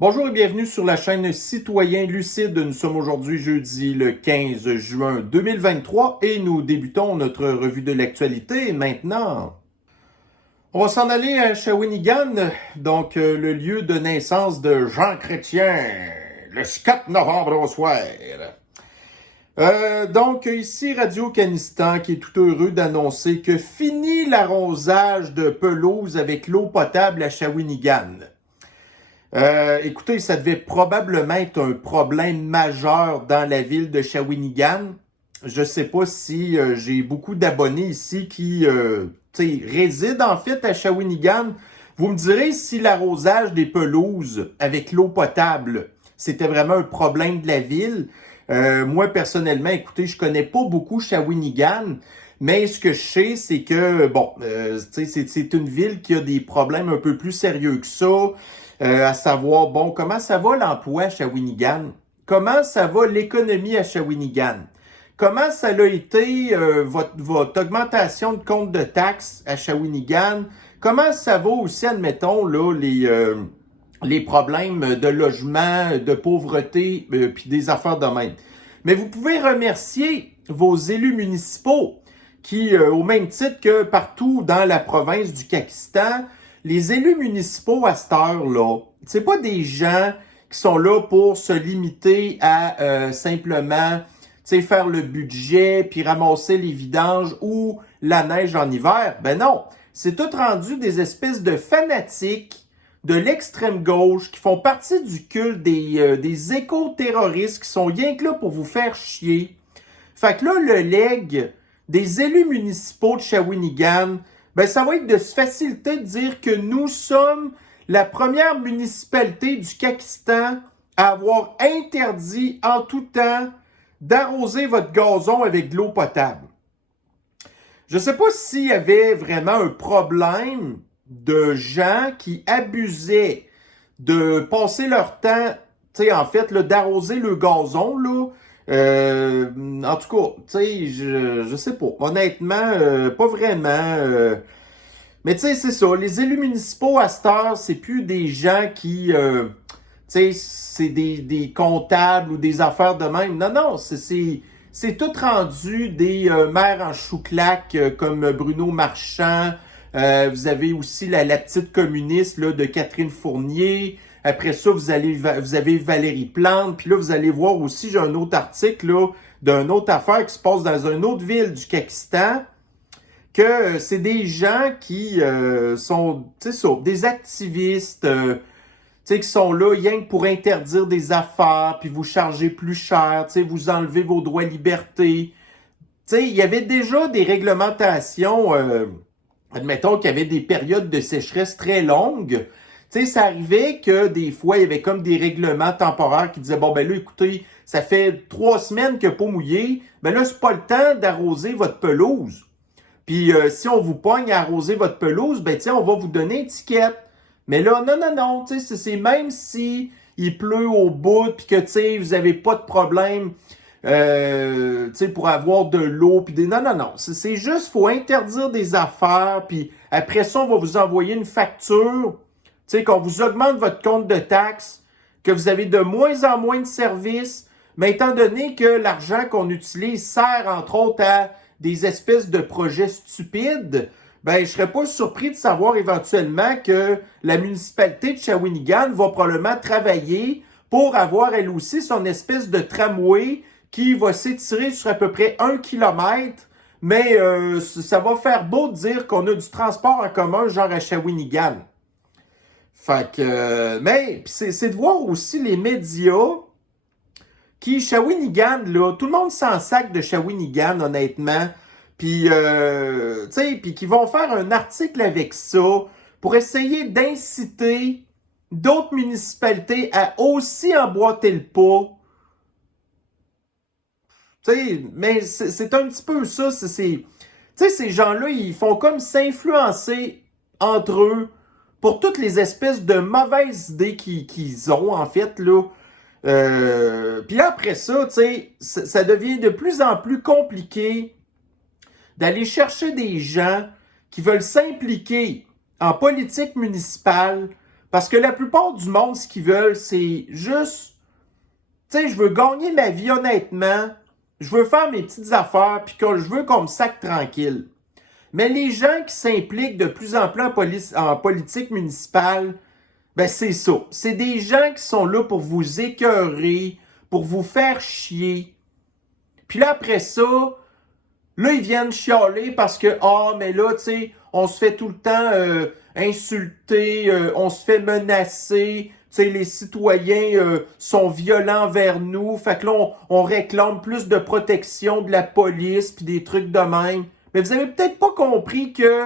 Bonjour et bienvenue sur la chaîne Citoyen Lucide. Nous sommes aujourd'hui jeudi le 15 juin 2023 et nous débutons notre revue de l'actualité maintenant. On va s'en aller à Shawinigan, donc le lieu de naissance de Jean Chrétien, le 4 novembre au soir. Donc ici Radio-Canistan qui est tout heureux d'annoncer que fini l'arrosage de pelouse avec l'eau potable à Shawinigan. Écoutez, ça devait probablement être un problème majeur dans la ville de Shawinigan. Je sais pas si j'ai beaucoup d'abonnés ici qui résident en fait à Shawinigan. Vous me direz si l'arrosage des pelouses avec l'eau potable, c'était vraiment un problème de la ville. Moi, personnellement, écoutez, je connais pas beaucoup Shawinigan, mais ce que je sais, c'est que, c'est une ville qui a des problèmes un peu plus sérieux que ça. À savoir, bon, comment ça va l'emploi à Shawinigan? Comment ça va l'économie à Shawinigan? Comment ça a été votre augmentation de compte de taxes à Shawinigan? Comment ça va aussi, admettons, là, les problèmes de logement, de pauvreté, puis des affaires de même. Mais vous pouvez remercier vos élus municipaux qui, au même titre que partout dans la province du Kakistan, les élus municipaux à cette heure-là, c'est pas des gens qui sont là pour se limiter à simplement faire le budget puis ramasser les vidanges ou la neige en hiver. Ben non, c'est tout rendu des espèces de fanatiques de l'extrême gauche qui font partie du culte des éco-terroristes qui sont rien que là pour vous faire chier. Fait que là, le legs des élus municipaux de Shawinigan, ben ça va être de se faciliter de dire que nous sommes la première municipalité du Kakistan à avoir interdit en tout temps d'arroser votre gazon avec de l'eau potable. Je ne sais pas s'il y avait vraiment un problème de gens qui abusaient de passer leur temps, en fait, là, d'arroser le gazon, là. En tout cas, je sais pas. Honnêtement, pas vraiment. Mais c'est ça. Les élus municipaux à cette heure, c'est plus des gens qui, c'est des comptables ou des affaires de même. Non, c'est tout rendu des maires en chouclac comme Bruno Marchand. Vous avez aussi la petite communiste là, de Catherine Fournier. Après ça, vous avez Valérie Plante. Puis là, vous allez voir aussi, j'ai un autre article là, d'une autre affaire qui se passe dans une autre ville du Kakistan. Que c'est des gens qui sont, des activistes, qui sont là rien que pour interdire des affaires, puis vous charger plus cher, vous enlever vos droits et libertés. Il y avait déjà des réglementations, admettons qu'il y avait des périodes de sécheresse très longues. Ça arrivait que des fois, il y avait comme des règlements temporaires qui disaient, bon, ben là, écoutez, ça fait 3 semaines que pas mouillé, ben là, c'est pas le temps d'arroser votre pelouse. Puis si on vous pogne à arroser votre pelouse, ben on va vous donner une étiquette. Mais là, non, c'est même si il pleut au bout, puis que vous avez pas de problème pour avoir de l'eau, puis non, c'est juste, faut interdire des affaires, puis après ça, on va vous envoyer une facture, qu'on vous augmente votre compte de taxes, que vous avez de moins en moins de services, mais étant donné que l'argent qu'on utilise sert, entre autres, à des espèces de projets stupides, ben je serais pas surpris de savoir éventuellement que la municipalité de Shawinigan va probablement travailler pour avoir elle aussi son espèce de tramway qui va s'étirer sur à peu près 1 kilomètre, mais ça va faire beau de dire qu'on a du transport en commun genre à Shawinigan. Fait que, mais c'est de voir aussi les médias qui, Shawinigan, là, tout le monde s'en sac de Shawinigan, honnêtement. Puis, puis qui vont faire un article avec ça pour essayer d'inciter d'autres municipalités à aussi emboîter le pas. Mais c'est un petit peu ça. Ces gens-là, ils font comme s'influencer entre eux pour toutes les espèces de mauvaises idées qu'ils ont, en fait, là. Puis après ça, ça devient de plus en plus compliqué d'aller chercher des gens qui veulent s'impliquer en politique municipale Parce que la plupart du monde, ce qu'ils veulent, c'est juste, tu sais, je veux gagner ma vie honnêtement, je veux faire mes petites affaires, puis que je veux qu'on me saque tranquille. Mais les gens qui s'impliquent de plus en plus en politique municipale, ben c'est ça. C'est des gens qui sont là pour vous écœurer, pour vous faire chier. Puis là, après ça, là, ils viennent chialer parce que, mais là, tu sais, on se fait tout le temps insulter, on se fait menacer, tu sais, les citoyens sont violents vers nous, fait que là, on réclame plus de protection de la police, puis des trucs de même. Mais vous avez peut-être pas compris que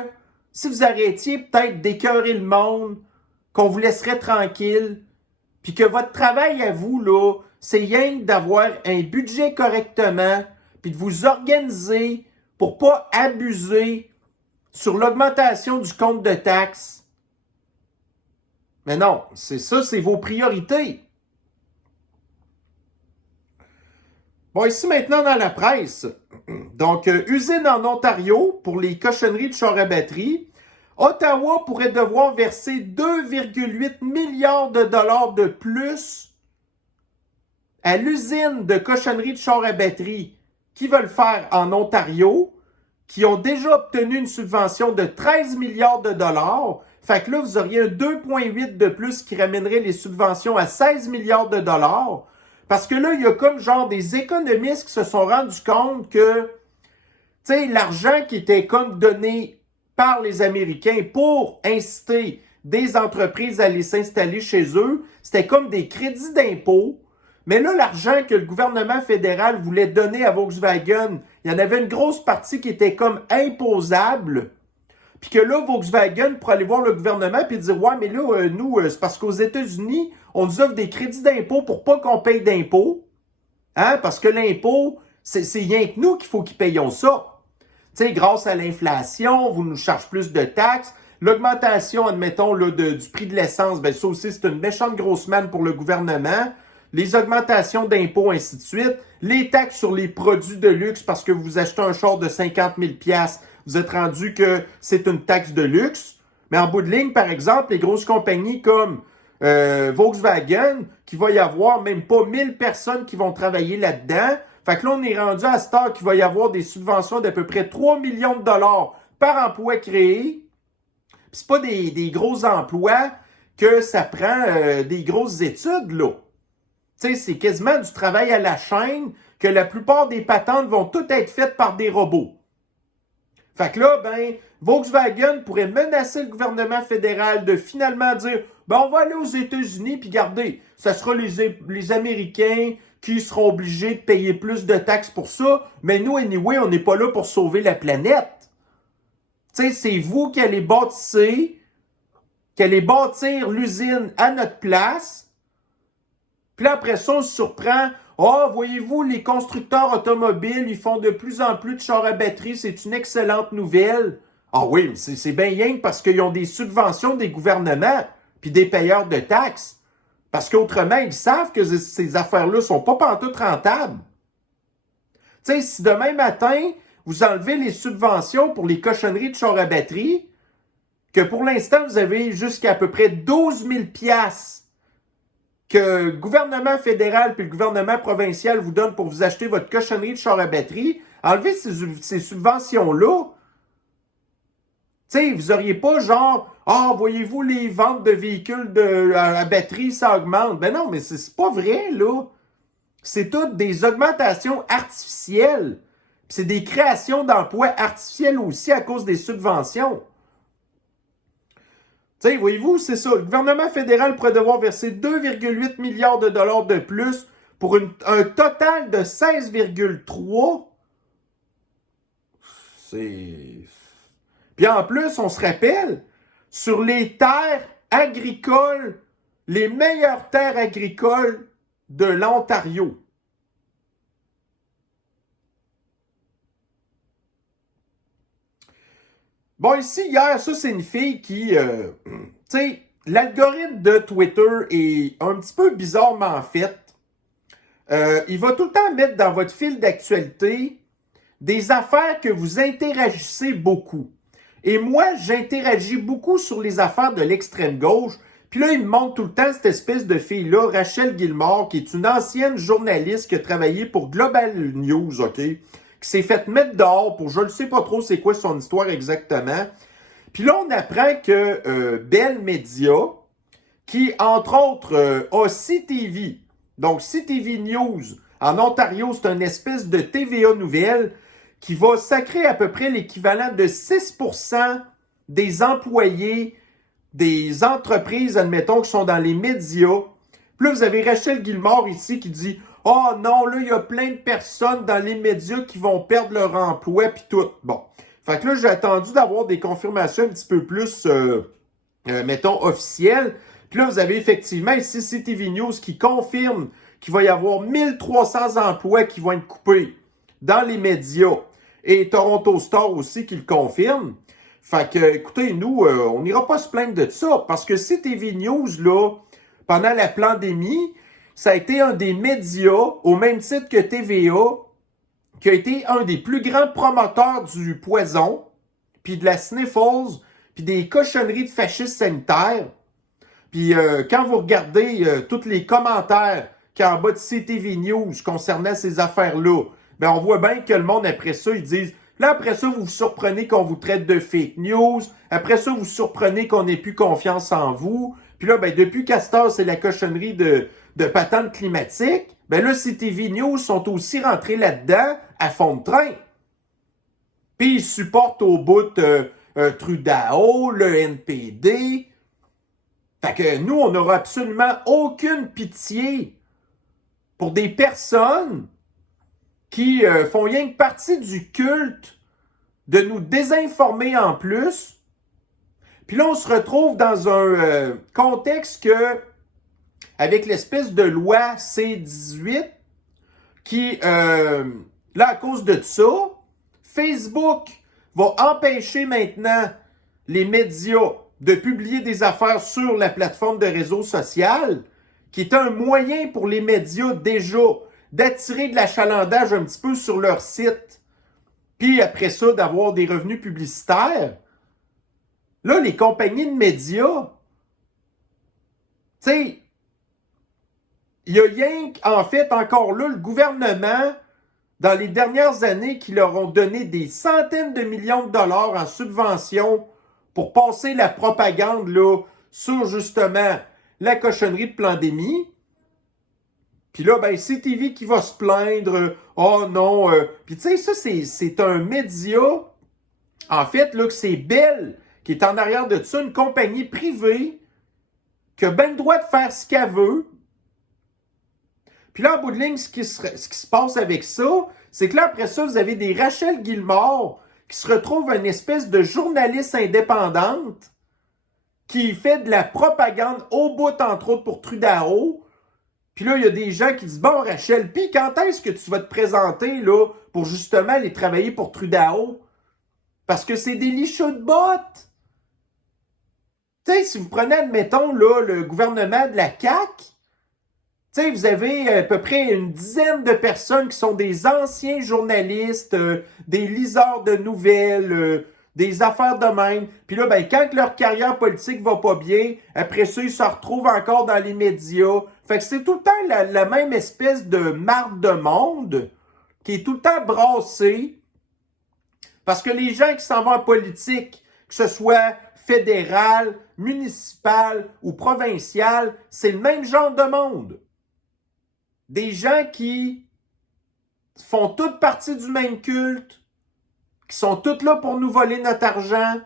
si vous arrêtiez peut-être d'écœurer le monde, qu'on vous laisserait tranquille, puis que votre travail à vous, là, c'est rien d'avoir un budget correctement, puis de vous organiser pour pas abuser sur l'augmentation du compte de taxes. Mais non, c'est ça, c'est vos priorités. Bon, ici maintenant dans la presse. Donc, usine en Ontario pour les cochonneries de chars à batterie. Ottawa pourrait devoir verser 2,8 milliards de dollars de plus à l'usine de cochonneries de chars à batterie qui veulent faire en Ontario, qui ont déjà obtenu une subvention de 13 milliards de dollars. Fait que là, vous auriez un 2,8 de plus qui ramènerait les subventions à 16 milliards de dollars. Parce que là, il y a comme genre des économistes qui se sont rendus compte que, tu sais, l'argent qui était comme donné par les Américains pour inciter des entreprises à aller s'installer chez eux, c'était comme des crédits d'impôt. Mais là, l'argent que le gouvernement fédéral voulait donner à Volkswagen, il y en avait une grosse partie qui était comme imposable. Puis que là, Volkswagen pourrait aller voir le gouvernement et dire « Ouais, mais là, nous, c'est parce qu'aux États-Unis, on nous offre des crédits d'impôt pour pas qu'on paye d'impôt. Hein? Parce que l'impôt, c'est rien que nous qu'il faut qu'ils payons ça. Tu sais, grâce à l'inflation, vous nous chargez plus de taxes. L'augmentation, admettons, là, du prix de l'essence, ben ça aussi, c'est une méchante grosse manne pour le gouvernement. Les augmentations d'impôts, ainsi de suite. Les taxes sur les produits de luxe parce que vous achetez un char de 50 000 $, vous êtes rendu que c'est une taxe de luxe. Mais en bout de ligne, par exemple, les grosses compagnies comme Volkswagen, qui va y avoir même pas 1000 personnes qui vont travailler là-dedans. Fait que là, on est rendu à cette heure qu'il va y avoir des subventions d'à peu près 3 millions de dollars par emploi créé. Puis c'est pas des gros emplois que ça prend des grosses études, là. Tu sais, c'est quasiment du travail à la chaîne que la plupart des patentes vont toutes être faites par des robots. Fait que là, ben, Volkswagen pourrait menacer le gouvernement fédéral de finalement dire « Ben, on va aller aux États-Unis, puis regardez, ça sera les Américains qui seront obligés de payer plus de taxes pour ça, mais nous, anyway, on n'est pas là pour sauver la planète. » Tu sais, c'est vous qui allez bâtir l'usine à notre place. Puis là, après ça, on se surprend. Voyez-vous, les constructeurs automobiles, ils font de plus en plus de chars à batterie. C'est une excellente nouvelle. Ah oui, mais c'est bien rien parce qu'ils ont des subventions des gouvernements puis des payeurs de taxes. Parce qu'autrement, ils savent que ces affaires-là sont pas pantoute rentables. Tu sais, si demain matin, vous enlevez les subventions pour les cochonneries de chars à batterie, que pour l'instant, vous avez jusqu'à peu près 12 000 $ que le gouvernement fédéral puis le gouvernement provincial vous donne pour vous acheter votre cochonnerie de char à batterie, enlevez ces subventions-là. Tu sais, vous n'auriez pas genre, voyez-vous, les ventes de véhicules à batterie, ça augmente. Ben non, mais c'est pas vrai, là. C'est toutes des augmentations artificielles. C'est des créations d'emplois artificiels aussi à cause des subventions. Tu sais, voyez-vous, c'est ça. Le gouvernement fédéral pourrait devoir verser 2,8 milliards de dollars de plus pour un total de 16,3. C'est... Puis en plus, on se rappelle, sur les terres agricoles, les meilleures terres agricoles de l'Ontario. Bon, ici, hier, ça, c'est une fille qui... tu sais, l'algorithme de Twitter est un petit peu bizarrement fait. Il va tout le temps mettre dans votre fil d'actualité des affaires que vous interagissez beaucoup. Et moi, j'interagis beaucoup sur les affaires de l'extrême gauche. Puis là, il me montre tout le temps cette espèce de fille-là, Rachel Gilmore, qui est une ancienne journaliste qui a travaillé pour Global News, OK? Qui s'est fait mettre dehors pour je ne sais pas trop c'est quoi son histoire exactement. Puis là, on apprend que Bell Media, qui, entre autres, a CTV, donc CTV News, en Ontario, c'est une espèce de TVA nouvelle qui va sacrer à peu près l'équivalent de 6% des employés des entreprises, admettons, qui sont dans les médias. Puis là, vous avez Rachel Gilmore ici qui dit « Oh non, là, il y a plein de personnes dans les médias qui vont perdre leur emploi, puis tout. » Bon. Fait que là, j'ai attendu d'avoir des confirmations un petit peu plus, mettons, officielles. Puis là, vous avez effectivement ici CTV News qui confirme qu'il va y avoir 1300 emplois qui vont être coupés dans les médias. Et Toronto Star aussi qui le confirme. Fait que, écoutez, nous, on n'ira pas se plaindre de ça, parce que CTV News, là, pendant la pandémie, ça a été un des médias, au même titre que TVA, qui a été un des plus grands promoteurs du poison, puis de la sniffles, puis des cochonneries de fascistes sanitaires. Puis quand vous regardez tous les commentaires qu'il y a en bas de CTV News concernant ces affaires-là, ben on voit bien que le monde, après ça, ils disent... Là, après ça, vous vous surprenez qu'on vous traite de fake news. Après ça, vous vous surprenez qu'on n'ait plus confiance en vous. Puis là, ben, depuis Castor, c'est la cochonnerie de patente climatique. Ben là, CTV News sont aussi rentrés là-dedans à fond de train. Puis ils supportent au bout Trudeau, le NPD. Fait que nous, on n'aura absolument aucune pitié pour des personnes qui font rien que partie du culte de nous désinformer en plus. Puis là, on se retrouve dans un contexte que, avec l'espèce de loi C-18, qui, là, à cause de ça, Facebook va empêcher maintenant les médias de publier des affaires sur la plateforme de réseau social, qui est un moyen pour les médias déjà d'attirer de l'achalandage un petit peu sur leur site, puis après ça, d'avoir des revenus publicitaires. Là, les compagnies de médias, tu sais, il y a rien, en fait, encore là, le gouvernement, dans les dernières années, qui leur ont donné des centaines de millions de dollars en subventions pour passer la propagande, là, sur, justement, la cochonnerie de pandémie. Puis là, ben, CTV qui va se plaindre. Oh non. Puis tu sais, ça, c'est un média. En fait, là, que c'est Bell qui est en arrière de ça, une compagnie privée qui a bien le droit de faire ce qu'elle veut. Puis là, en bout de ligne, ce qui se passe avec ça, c'est que là, après ça, vous avez des Rachel Gilmore qui se retrouvent une espèce de journaliste indépendante qui fait de la propagande au bout, entre autres, pour Trudeau. Puis là, il y a des gens qui disent « Bon, Rachel, puis quand est-ce que tu vas te présenter là pour justement aller travailler pour Trudeau? Parce que c'est des licheux de bottes. » Tu sais, si vous prenez, admettons, là, le gouvernement de la CAQ, tu sais, vous avez à peu près une dizaine de personnes qui sont des anciens journalistes, des liseurs de nouvelles, des affaires de même. Puis là, ben, quand leur carrière politique va pas bien, après ça, ils se retrouvent encore dans les médias. Fait que c'est tout le temps la même espèce de marde de monde qui est tout le temps brassée. Parce que les gens qui s'en vont en politique, que ce soit fédéral, municipal ou provincial, c'est le même genre de monde. Des gens qui font toutes partie du même culte, qui sont toutes là pour nous voler notre argent,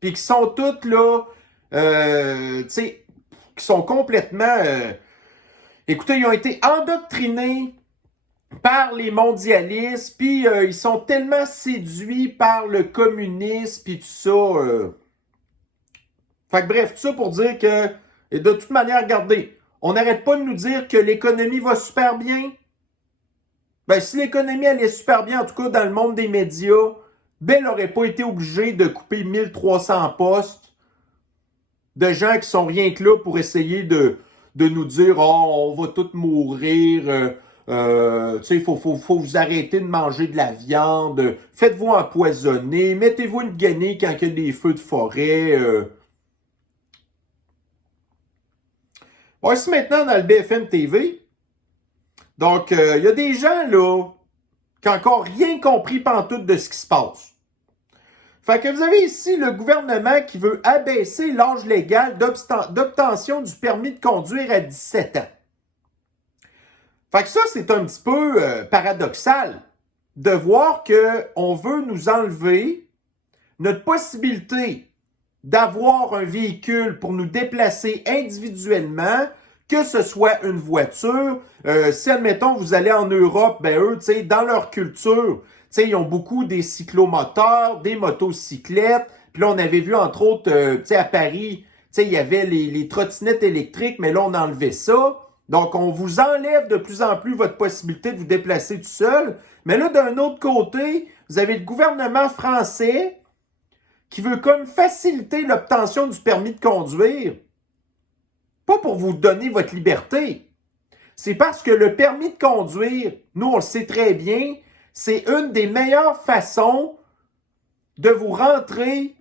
puis qui sont toutes là, tu sais, qui sont complètement... écoutez, ils ont été endoctrinés par les mondialistes, puis ils sont tellement séduits par le communisme, puis tout ça. Fait que bref, tout ça pour dire que, et de toute manière, regardez, on n'arrête pas de nous dire que l'économie va super bien. Ben, si l'économie allait super bien, en tout cas dans le monde des médias, Bell n'aurait pas été obligé de couper 1300 postes de gens qui sont rien que là pour essayer de nous dire « Oh, on va tous mourir, tu sais, il faut vous arrêter de manger de la viande, faites-vous empoisonner, mettez-vous une guenille quand il y a des feux de forêt. » Bon, ici maintenant dans le BFM TV. Donc, il y a des gens là qui n'ont encore rien compris pantoute de ce qui se passe. Fait que vous avez ici le gouvernement qui veut abaisser l'âge légal d'obtention du permis de conduire à 17 ans. Fait que ça, c'est un petit peu paradoxal de voir qu'on veut nous enlever notre possibilité d'avoir un véhicule pour nous déplacer individuellement, que ce soit une voiture. Si, admettons, vous allez en Europe, ben eux, tu sais, dans leur culture, tu sais, ils ont beaucoup des cyclomoteurs, des motocyclettes. Puis là, on avait vu, entre autres, tu sais, à Paris, tu sais, il y avait les trottinettes électriques, mais là, on a enlevé ça. Donc, on vous enlève de plus en plus votre possibilité de vous déplacer tout seul. Mais là, d'un autre côté, vous avez le gouvernement français qui veut comme faciliter l'obtention du permis de conduire. Pas pour vous donner votre liberté. C'est parce que le permis de conduire, nous, on le sait très bien, c'est une des meilleures façons de vous rentrer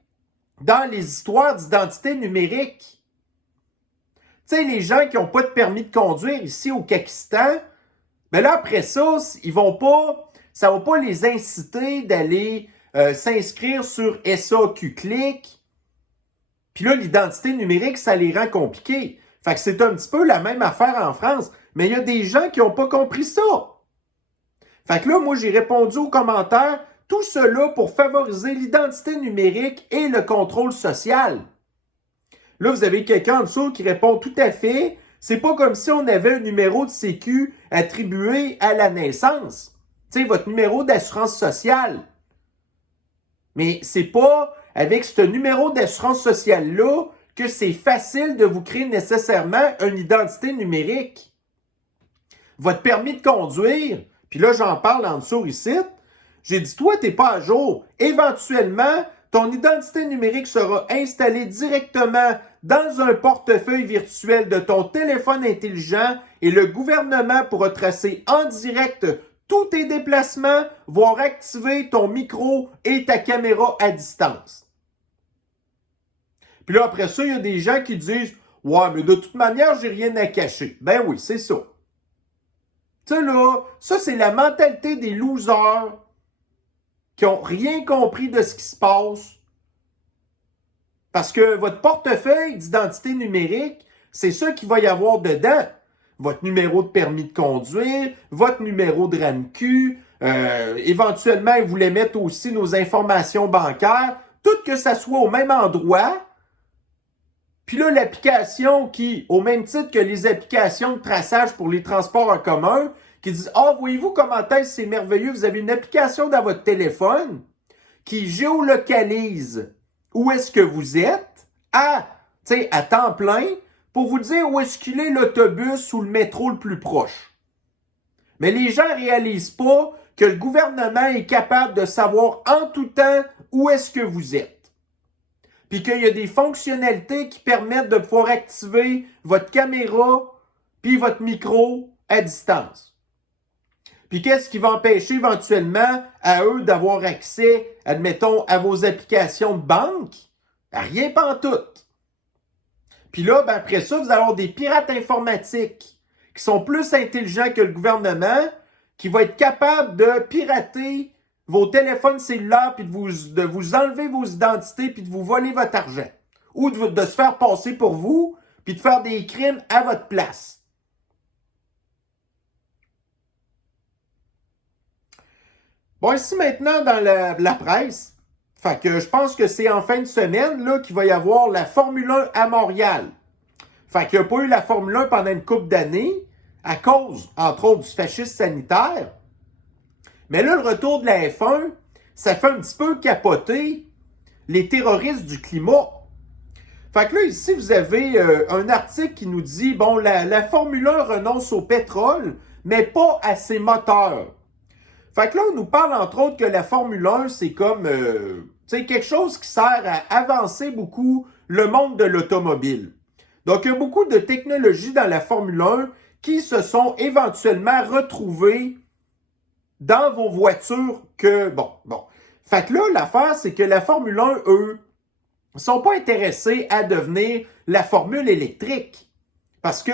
dans les histoires d'identité numérique. Tu sais, les gens qui n'ont pas de permis de conduire ici au Pakistan, ben là, après ça, ça va pas les inciter d'aller s'inscrire sur SAQ Click. Puis là, l'identité numérique, ça les rend compliqués. Fait que c'est un petit peu la même affaire en France. Mais il y a des gens qui n'ont pas compris ça. Fait que là, moi, j'ai répondu aux commentaires, tout cela pour favoriser l'identité numérique et le contrôle social. Là, vous avez quelqu'un en dessous qui répond tout à fait. C'est pas comme si on avait un numéro de sécu attribué à la naissance. Tu sais, votre numéro d'assurance sociale. Mais c'est pas avec ce numéro d'assurance sociale-là que c'est facile de vous créer nécessairement une identité numérique. Votre permis de conduire, puis là, j'en parle en dessous ici, j'ai dit, toi, t'es pas à jour. Éventuellement, ton identité numérique sera installée directement dans un portefeuille virtuel de ton téléphone intelligent et le gouvernement pourra tracer en direct tous tes déplacements, voire activer ton micro et ta caméra à distance. Puis là, après ça, il y a des gens qui disent « Ouais, mais de toute manière, j'ai rien à cacher. » Ben oui, c'est ça. Tu sais là, ça c'est la mentalité des losers qui n'ont rien compris de ce qui se passe. Parce que votre portefeuille d'identité numérique, c'est ça qu'il va y avoir dedans. Votre numéro de permis de conduire, votre numéro de RAMQ, éventuellement, ils voulaient mettre aussi nos informations bancaires, tout que ça soit au même endroit. Puis là, l'application qui, au même titre que les applications de traçage pour les transports en commun, qui disent « Ah, voyez-vous comment est-ce c'est merveilleux, vous avez une application dans votre téléphone qui géolocalise où est-ce que vous êtes à temps plein pour vous dire où est-ce qu'il est l'autobus ou le métro le plus proche. » Mais les gens ne réalisent pas que le gouvernement est capable de savoir en tout temps où est-ce que vous êtes. Puis qu'il y a des fonctionnalités qui permettent de pouvoir activer votre caméra puis votre micro à distance. Puis qu'est-ce qui va empêcher éventuellement à eux d'avoir accès, admettons, à vos applications de banque? Rien pantoute. Puis là, ben après ça, vous allez avoir des pirates informatiques qui sont plus intelligents que le gouvernement, qui vont être capables de pirater vos téléphones cellulaires, puis de vous enlever vos identités, puis de vous voler votre argent. Ou de se faire passer pour vous, puis de faire des crimes à votre place. Bon, ici maintenant, dans la presse, fait que je pense que c'est en fin de semaine là qu'il va y avoir la Formule 1 à Montréal. Fait qu'il n'y a pas eu la Formule 1 pendant une couple d'années, à cause, entre autres, du fascisme sanitaire. Mais là, le retour de la F1, ça fait un petit peu capoter les terroristes du climat. Fait que là, ici, vous avez un article qui nous dit, bon, la Formule 1 renonce au pétrole, mais pas à ses moteurs. Fait que là, on nous parle, entre autres, que la Formule 1, c'est comme, quelque chose qui sert à avancer beaucoup le monde de l'automobile. Donc, il y a beaucoup de technologies dans la Formule 1 qui se sont éventuellement retrouvées dans vos voitures que, bon. Fait que là, l'affaire, c'est que la Formule 1, eux, ne sont pas intéressés à devenir la formule électrique. Parce que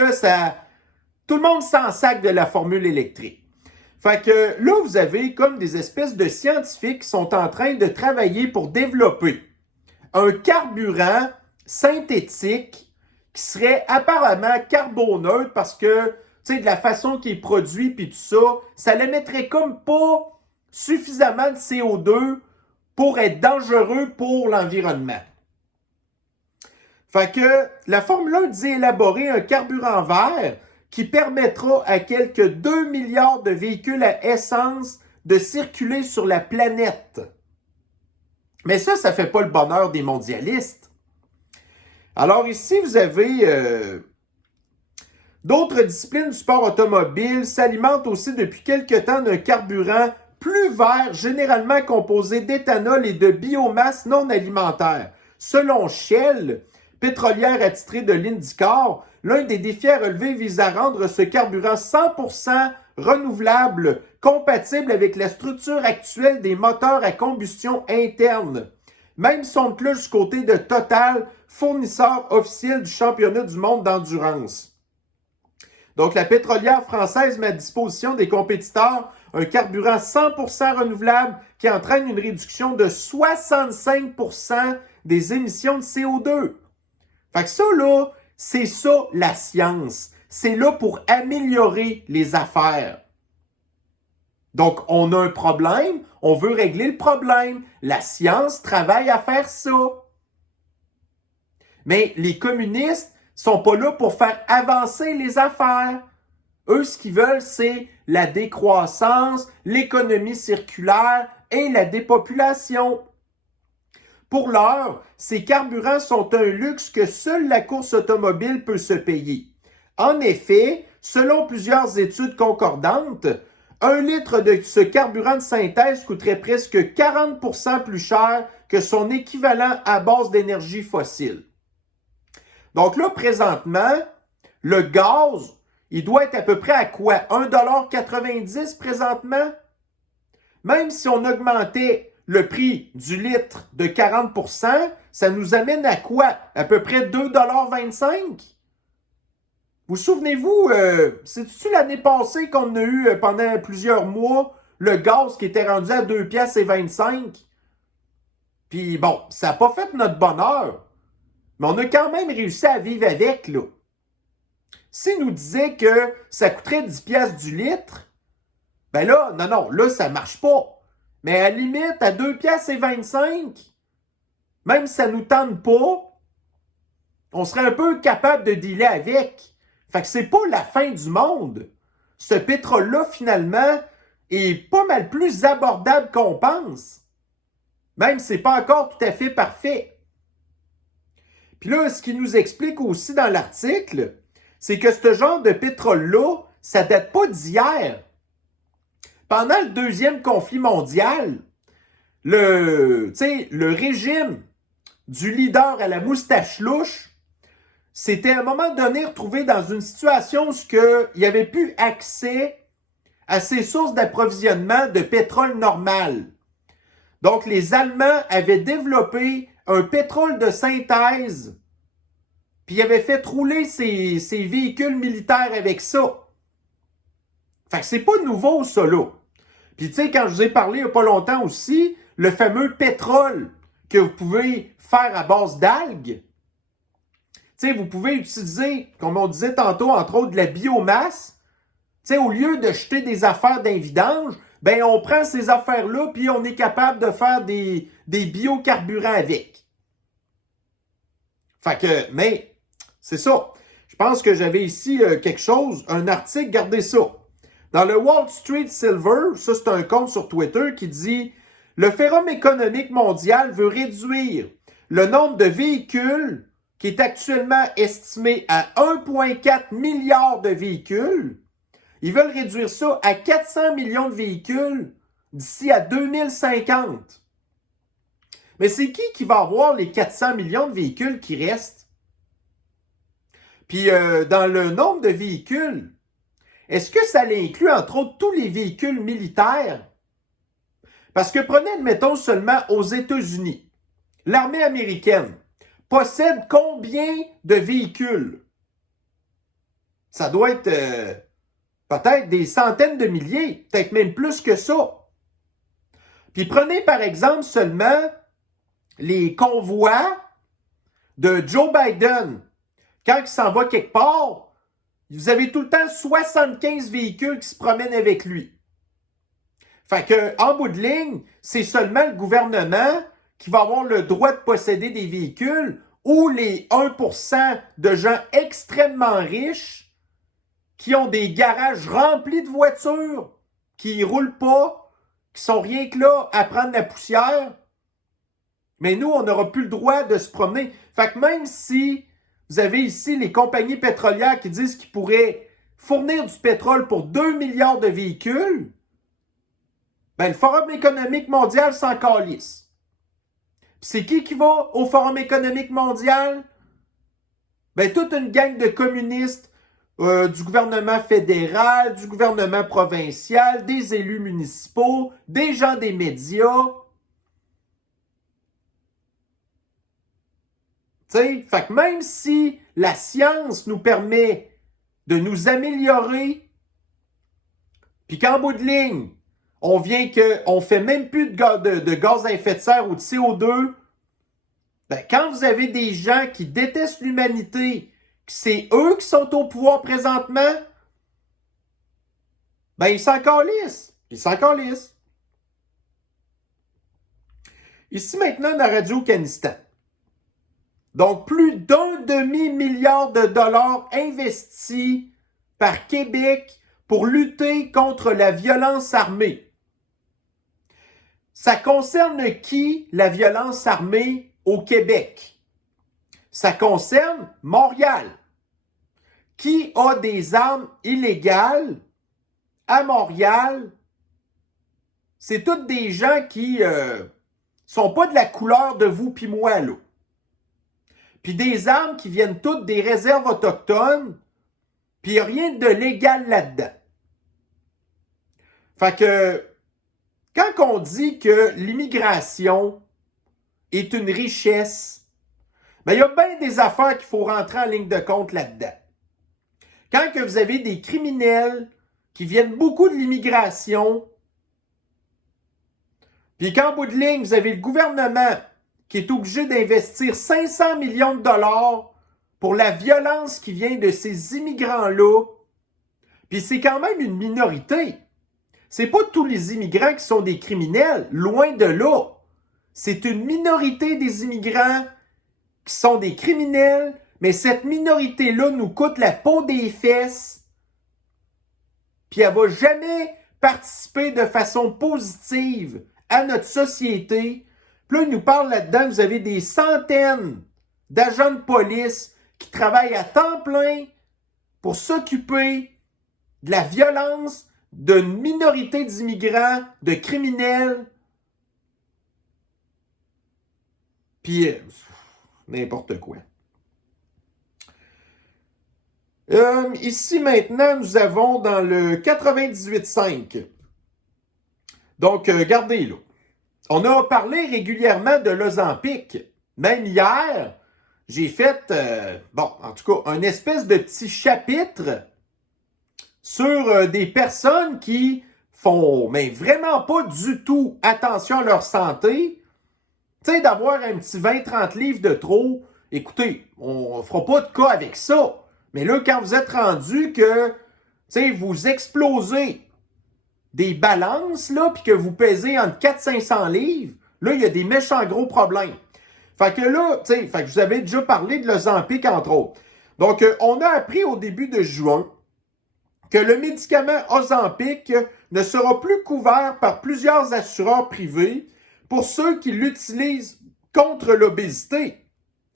tout le monde s'en sac de la formule électrique. Fait que là, vous avez comme des espèces de scientifiques qui sont en train de travailler pour développer un carburant synthétique qui serait apparemment carboneutre parce que, tu sais, de la façon qu'il est produit puis tout ça, ça l'émettrait comme pas suffisamment de CO2 pour être dangereux pour l'environnement. Fait que la Formule 1 dit élaborer un carburant vert qui permettra à quelques 2 milliards de véhicules à essence de circuler sur la planète. Mais ça ne fait pas le bonheur des mondialistes. Alors ici, vous avez d'autres disciplines du sport automobile s'alimentent aussi depuis quelque temps d'un carburant plus vert, généralement composé d'éthanol et de biomasse non alimentaire. Selon Shell, pétrolière attitrée de l'IndyCar, l'un des défis à relever vise à rendre ce carburant 100% renouvelable, compatible avec la structure actuelle des moteurs à combustion interne. Même son plus du côté de Total, fournisseur officiel du championnat du monde d'endurance. Donc, la pétrolière française met à disposition des compétiteurs un carburant 100% renouvelable qui entraîne une réduction de 65% des émissions de CO2. Fait que ça, là, c'est ça la science. C'est là pour améliorer les affaires. Donc, on a un problème, on veut régler le problème. La science travaille à faire ça. Mais les communistes sont pas là pour faire avancer les affaires. Eux, ce qu'ils veulent, c'est la décroissance, l'économie circulaire et la dépopulation. Pour l'heure, ces carburants sont un luxe que seule la course automobile peut se payer. En effet, selon plusieurs études concordantes, 1 litre de ce carburant de synthèse coûterait presque 40% plus cher que son équivalent à base d'énergie fossile. Donc là, présentement, le gaz, il doit être à peu près à quoi? 1,90$ présentement? Même si on augmentait le prix du litre de 40%, ça nous amène à quoi? À peu près 2,25$? Vous souvenez-vous, c'est-tu l'année passée qu'on a eu pendant plusieurs mois le gaz qui était rendu à 2,25$? Puis bon, ça n'a pas fait notre bonheur, mais on a quand même réussi à vivre avec, là. S'ils nous disaient que ça coûterait 10$ du litre, ben là, non, là, ça ne marche pas. Mais à la limite, à 2,25$, même si ça ne nous tente pas, on serait un peu capable de dealer avec. Fait que c'est pas la fin du monde. Ce pétrole-là, finalement, est pas mal plus abordable qu'on pense. Même si c'est pas encore tout à fait parfait. Puis là, ce qu'il nous explique aussi dans l'article, c'est que ce genre de pétrole-là, ça date pas d'hier. Pendant le deuxième conflit mondial, le régime du leader à la moustache louche s'était à un moment donné retrouvé dans une situation où il n'y avait plus accès à ses sources d'approvisionnement de pétrole normal. Donc, les Allemands avaient développé un pétrole de synthèse, puis ils avaient fait rouler ces véhicules militaires avec ça. Fait que c'est pas nouveau, ça, là. Puis, tu sais, quand je vous ai parlé il n'y a pas longtemps aussi, le fameux pétrole que vous pouvez faire à base d'algues, tu sais, vous pouvez utiliser, comme on disait tantôt, entre autres, de la biomasse. Tu sais, au lieu de jeter des affaires d'un vidange, ben on prend ces affaires-là puis on est capable de faire des biocarburants avec. Fait que, mais, c'est ça. Je pense que j'avais ici quelque chose, un article, regardez ça. Dans le Wall Street Silver, ça c'est un compte sur Twitter qui dit « Le Forum économique mondial veut réduire le nombre de véhicules qui est actuellement estimé à 1,4 milliard de véhicules. Ils veulent réduire ça à 400 millions de véhicules d'ici à 2050. Mais c'est qui va avoir les 400 millions de véhicules qui restent? Puis dans le nombre de véhicules, est-ce que ça inclut entre autres tous les véhicules militaires? Parce que prenez, admettons, seulement aux États-Unis, l'armée américaine possède combien de véhicules? Ça doit être peut-être des centaines de milliers, peut-être même plus que ça. Puis prenez par exemple seulement les convois de Joe Biden. Quand il s'en va quelque part, vous avez tout le temps 75 véhicules qui se promènent avec lui. Fait que, en bout de ligne, c'est seulement le gouvernement qui va avoir le droit de posséder des véhicules ou les 1% de gens extrêmement riches qui ont des garages remplis de voitures, qui ne roulent pas, qui sont rien que là à prendre la poussière. Mais nous, on n'aura plus le droit de se promener. Fait que même si vous avez ici les compagnies pétrolières qui disent qu'ils pourraient fournir du pétrole pour 2 milliards de véhicules, ben le Forum économique mondial s'en calisse. C'est qui va au Forum économique mondial? Ben toute une gang de communistes du gouvernement fédéral, du gouvernement provincial, des élus municipaux, des gens des médias. T'sais, fait que même si la science nous permet de nous améliorer, puis qu'en bout de ligne, on fait même plus de gaz à effet de serre ou de CO2, ben quand vous avez des gens qui détestent l'humanité, que c'est eux qui sont au pouvoir présentement, ben ils s'en calissent. Ils s'en calissent. Ici maintenant dans Radio-Canistan. Donc, plus d'1 demi-milliard de dollars investis par Québec pour lutter contre la violence armée. Ça concerne qui, la violence armée au Québec? Ça concerne Montréal. Qui a des armes illégales à Montréal? C'est tous des gens qui sont pas de la couleur de vous pis moi, là. Puis des armes qui viennent toutes des réserves autochtones, puis il n'y a rien de légal là-dedans. Fait que, quand on dit que l'immigration est une richesse, ben il y a bien des affaires qu'il faut rentrer en ligne de compte là-dedans. Quand que vous avez des criminels qui viennent beaucoup de l'immigration, puis qu'en bout de ligne, vous avez le gouvernement qui est obligé d'investir 500 millions de dollars pour la violence qui vient de ces immigrants-là. Puis c'est quand même une minorité. C'est pas tous les immigrants qui sont des criminels, loin de là. C'est une minorité des immigrants qui sont des criminels, mais cette minorité-là nous coûte la peau des fesses. Puis elle va jamais participer de façon positive à notre société. Puis là, il nous parle là-dedans, vous avez des centaines d'agents de police qui travaillent à temps plein pour s'occuper de la violence d'une minorité d'immigrants, de criminels. Puis, n'importe quoi. Ici, maintenant, nous avons dans le 98.5. Donc, regardez là. On a parlé régulièrement de l'Ozempic. Même hier, j'ai fait, en tout cas, un espèce de petit chapitre sur des personnes qui font, mais vraiment pas du tout attention à leur santé. Tu sais, d'avoir un petit 20-30 livres de trop, écoutez, on fera pas de cas avec ça. Mais là, quand vous êtes rendu que, tu sais, vous explosez des balances, là, puis que vous pesez entre 400-500 livres, là, il y a des méchants gros problèmes. Fait que là, tu sais, je vous avais déjà parlé de l'Ozempic, entre autres. Donc, on a appris au début de juin que le médicament Ozempic ne sera plus couvert par plusieurs assureurs privés pour ceux qui l'utilisent contre l'obésité.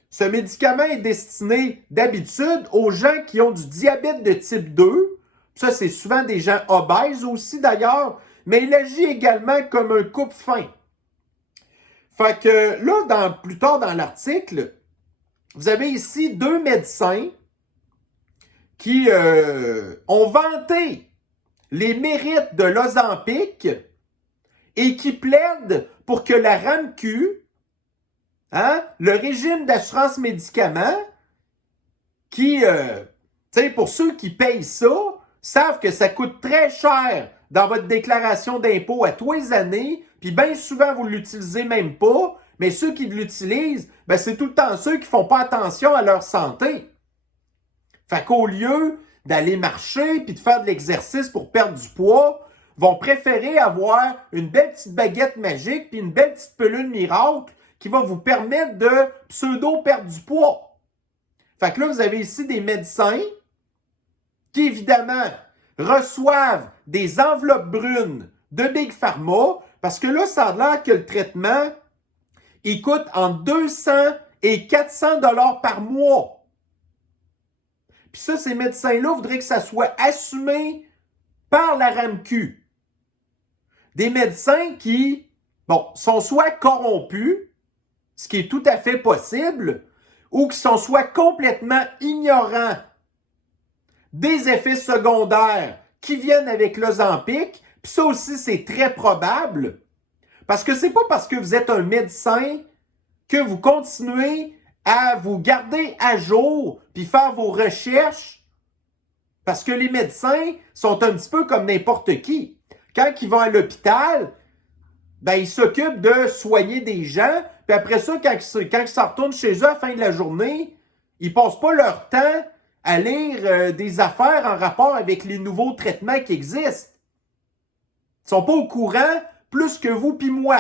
Ce médicament est destiné d'habitude aux gens qui ont du diabète de type 2. Ça, c'est souvent des gens obèses aussi d'ailleurs, mais il agit également comme un coupe-faim. Fait que là, plus tard dans l'article, vous avez ici 2 médecins qui ont vanté les mérites de l'Ozempic et qui plaident pour que la RAMQ, le régime d'assurance médicaments, qui Tu sais, pour ceux qui payent ça, savent que ça coûte très cher dans votre déclaration d'impôt à tous les années, puis bien souvent, vous ne l'utilisez même pas, mais ceux qui l'utilisent, ben c'est tout le temps ceux qui ne font pas attention à leur santé. Fait qu'au lieu d'aller marcher puis de faire de l'exercice pour perdre du poids, vont préférer avoir une belle petite baguette magique puis une belle petite pilule miracle qui va vous permettre de pseudo-perdre du poids. Fait que là, vous avez ici des médecins qui, évidemment, reçoivent des enveloppes brunes de Big Pharma parce que là, ça a l'air que le traitement, il coûte entre 200 et 400 $ par mois. Puis ça, ces médecins-là voudraient que ça soit assumé par la RAMQ. Des médecins qui, sont soit corrompus, ce qui est tout à fait possible, ou qui sont soit complètement ignorants des effets secondaires qui viennent avec l'Ozempic, puis ça aussi, c'est très probable, parce que c'est pas parce que vous êtes un médecin que vous continuez à vous garder à jour puis faire vos recherches, parce que les médecins sont un petit peu comme n'importe qui. Quand ils vont à l'hôpital, ils s'occupent de soigner des gens, puis après ça, quand ils s'en retournent chez eux à la fin de la journée, ils passent pas leur temps à lire des affaires en rapport avec les nouveaux traitements qui existent. Ils sont pas au courant plus que vous puis moi.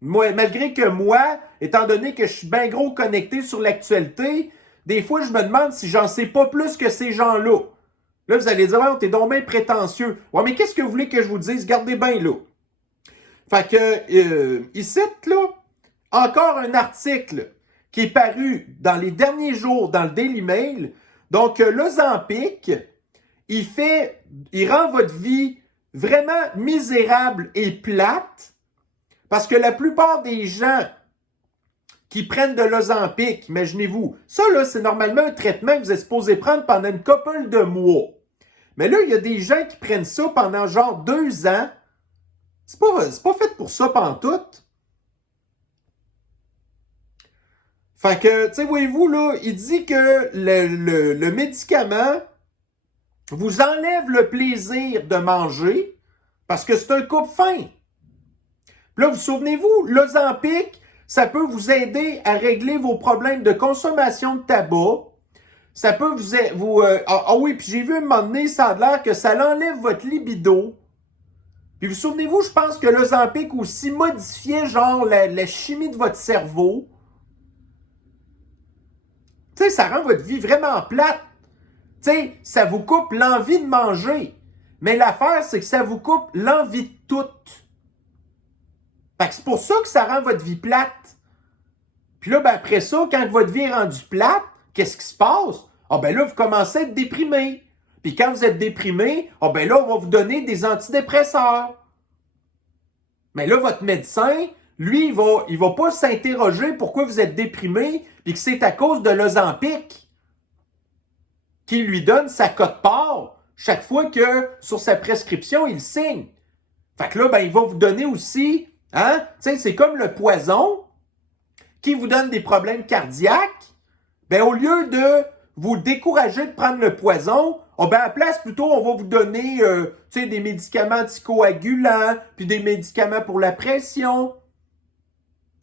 Moi, malgré que moi, étant donné que je suis bien gros connecté sur l'actualité, des fois, je me demande si j'en sais pas plus que ces gens-là. Là, vous allez dire, t'es donc bien prétentieux. Ouais, mais qu'est-ce que vous voulez que je vous dise? Gardez bien là. Fait que, ici, là, encore un article qui est paru dans les derniers jours dans le Daily Mail. Donc, l'Ozempic, il rend votre vie vraiment misérable et plate parce que la plupart des gens qui prennent de l'Ozempic, imaginez-vous, ça là, c'est normalement un traitement que vous êtes supposé prendre pendant une couple de mois. Mais là, il y a des gens qui prennent ça pendant genre 2 ans. C'est pas fait pour ça pantoute. Fait que, tu sais, voyez-vous, là, il dit que le médicament vous enlève le plaisir de manger parce que c'est un coupe-faim. Puis là, vous souvenez-vous, l'Ozempic, ça peut vous aider à régler vos problèmes de consommation de tabac. Ça peut oui, puis j'ai vu un moment donné, ça a l'air que ça enlève votre libido. Puis vous souvenez-vous, je pense que l'Ozempic aussi modifiait genre la chimie de votre cerveau. Tu sais, ça rend votre vie vraiment plate. Tu sais, ça vous coupe l'envie de manger. Mais l'affaire, c'est que ça vous coupe l'envie de tout. Fait que c'est pour ça que ça rend votre vie plate. Puis là, après ça, quand votre vie est rendue plate, qu'est-ce qui se passe? Là, vous commencez à être déprimé. Puis quand vous êtes déprimé, là, on va vous donner des antidépresseurs. Mais là, votre médecin, lui, il va pas s'interroger pourquoi vous êtes déprimé puis que c'est à cause de l'Ozempic qui lui donne sa cote-part chaque fois que sur sa prescription, il signe. Fait que là, il va vous donner aussi, tu sais, c'est comme le poison qui vous donne des problèmes cardiaques. Au lieu de vous décourager de prendre le poison, à la place, plutôt, on va vous donner des médicaments anticoagulants, puis des médicaments pour la pression.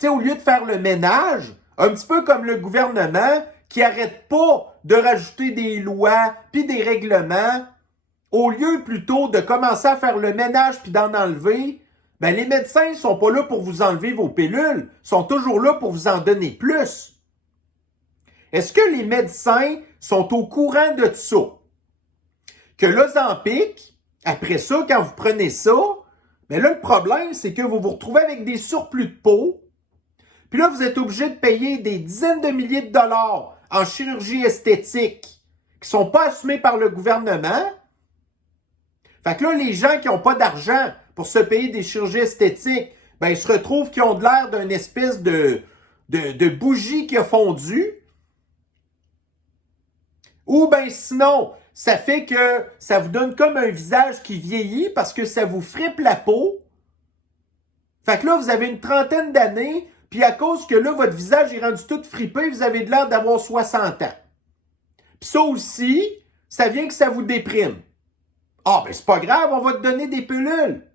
Au lieu de faire le ménage, un petit peu comme le gouvernement qui n'arrête pas de rajouter des lois puis des règlements, au lieu plutôt de commencer à faire le ménage puis d'en enlever, les médecins ne sont pas là pour vous enlever vos pilules, sont toujours là pour vous en donner plus. Est-ce que les médecins sont au courant de ça? Que l'Ozempic, après ça, quand vous prenez ça, là, le problème, c'est que vous vous retrouvez avec des surplus de peau. Puis là, vous êtes obligé de payer des dizaines de milliers de dollars en chirurgie esthétique qui ne sont pas assumés par le gouvernement. Fait que là, les gens qui n'ont pas d'argent pour se payer des chirurgies esthétiques, ils se retrouvent qui ont de l'air d'une espèce de bougie qui a fondu. Ou sinon, ça fait que ça vous donne comme un visage qui vieillit parce que ça vous fripe la peau. Fait que là, vous avez une trentaine d'années, puis à cause que là, votre visage est rendu tout fripé, vous avez de l'air d'avoir 60 ans. Puis Puis ça aussi, ça vient que ça vous déprime. Ah, ben c'est pas grave, on va te donner des pilules.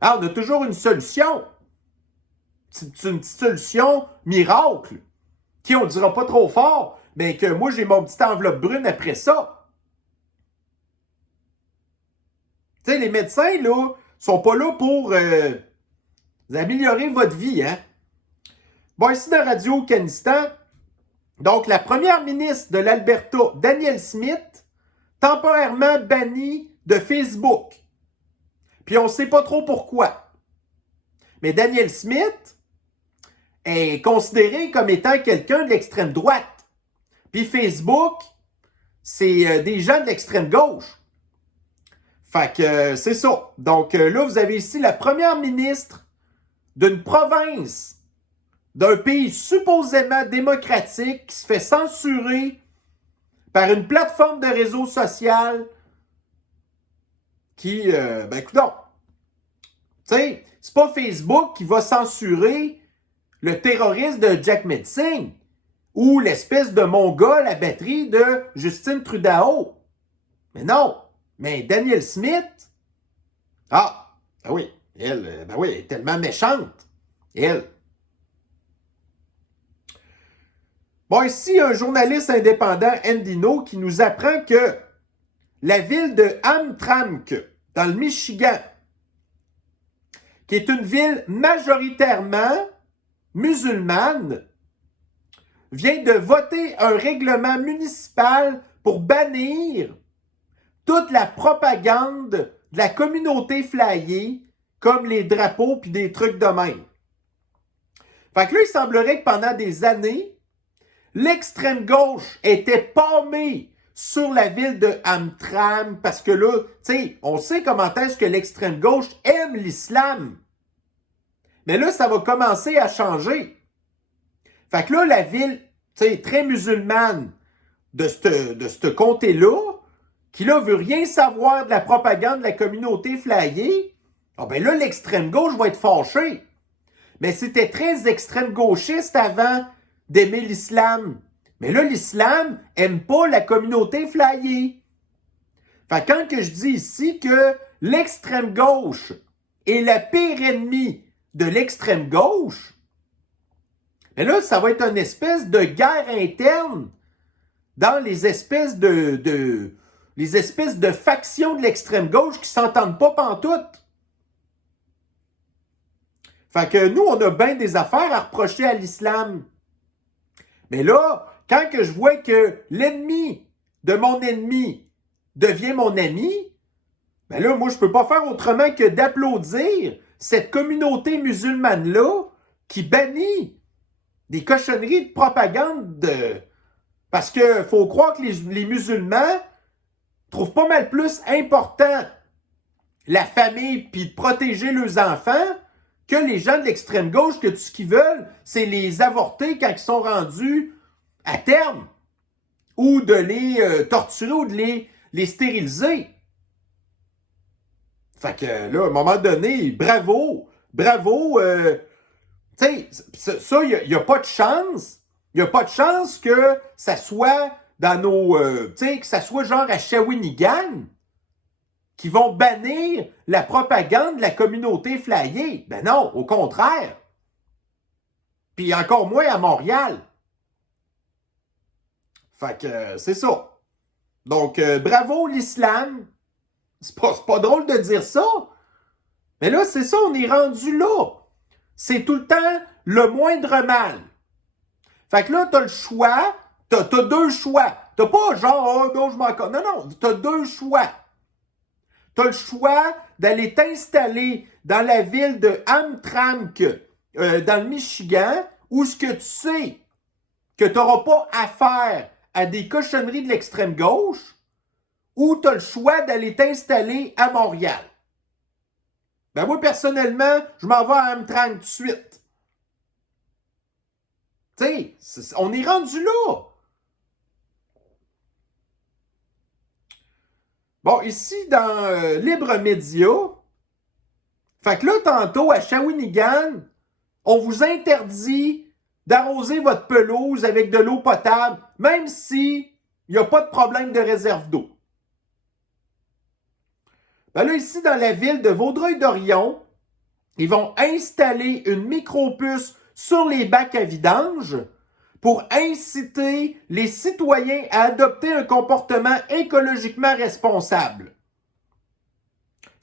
Ah, on a toujours une solution. C'est une petite solution miracle, qui on dira pas trop fort, mais que moi j'ai mon petite enveloppe brune après ça. Tu sais, les médecins, là, sont pas là pour améliorer votre vie, hein. Bon, ici dans Radio-Canistan, donc la première ministre de l'Alberta, Danielle Smith, temporairement bannie de Facebook. Puis on ne sait pas trop pourquoi. Mais Danielle Smith est considéré comme étant quelqu'un de l'extrême droite. Puis Facebook, c'est des gens de l'extrême gauche. Fait que c'est ça. Donc là, vous avez ici la première ministre d'une province, d'un pays supposément démocratique qui se fait censurer par une plateforme de réseau social qui, ben écoutons, tu sais, c'est pas Facebook qui va censurer le terroriste de Jack Metzing ou l'espèce de mongol à batterie de Justin Trudeau. Mais non. Mais Danielle Smith, ben oui, elle est tellement méchante. Elle. Bon, ici, un journaliste indépendant, Endino, qui nous apprend que la ville de Hamtramck, dans le Michigan, qui est une ville majoritairement musulmane, vient de voter un règlement municipal pour bannir toute la propagande de la communauté flyée, comme les drapeaux puis des trucs de même. Fait que là, il semblerait que pendant des années, l'extrême gauche était paumée sur la ville de Hamtramck parce que là, tu sais, on sait comment est-ce que l'extrême gauche aime l'islam. Mais là, ça va commencer à changer. Fait que là, la ville, tu sais, très musulmane de ce comté-là, qui là veut rien savoir de la propagande de la communauté flyée, ben là, l'extrême gauche va être fâchée. Mais c'était très extrême gauchiste avant d'aimer l'islam. Mais là, l'islam aime pas la communauté flyée. Fait que quand que je dis ici que l'extrême gauche est la pire ennemie de l'extrême gauche, mais là, ça va être une espèce de guerre interne dans les espèces de factions de l'extrême gauche qui s'entendent pas pantoute. Fait que nous, on a bien des affaires à reprocher à l'islam. Mais là, quand que je vois que l'ennemi de mon ennemi devient mon ami, ben là, moi, je peux pas faire autrement que d'applaudir cette communauté musulmane-là qui bannit des cochonneries de propagande parce que faut croire que les musulmans trouvent pas mal plus important la famille puis de protéger leurs enfants que les gens de l'extrême gauche, que tout ce qu'ils veulent, c'est les avorter quand ils sont rendus à terme, ou de les torturer ou de les stériliser. Fait que là, à un moment donné, bravo, tu sais, ça, il n'y a pas de chance. Il n'y a pas de chance que ça soit dans nos, tu sais, que ça soit genre à Shawinigan, qui vont bannir la propagande de la communauté flyée. Ben non, au contraire. Puis encore moins à Montréal. Fait que c'est ça. Donc, bravo l'islam. C'est pas drôle de dire ça. Mais là, c'est ça, on est rendu là. C'est tout le temps le moindre mal. Fait que là, t'as le choix. T'as deux choix. T'as pas genre, non, je m'en... Non, t'as deux choix. Tu as le choix d'aller t'installer dans la ville de Hamtramck, dans le Michigan, où ce que tu sais que tu n'auras pas affaire à des cochonneries de l'extrême gauche, ou tu as le choix d'aller t'installer à Montréal. Ben moi, personnellement, je m'en vais à Hamtramck tout de suite. Tu sais, on est rendu là. Bon, ici, dans Libre Média, fait que là, tantôt, à Shawinigan, on vous interdit d'arroser votre pelouse avec de l'eau potable, même si il n'y a pas de problème de réserve d'eau. Ben là, ici, dans la ville de Vaudreuil-Dorion, ils vont installer une micropuce sur les bacs à vidange pour inciter les citoyens à adopter un comportement écologiquement responsable.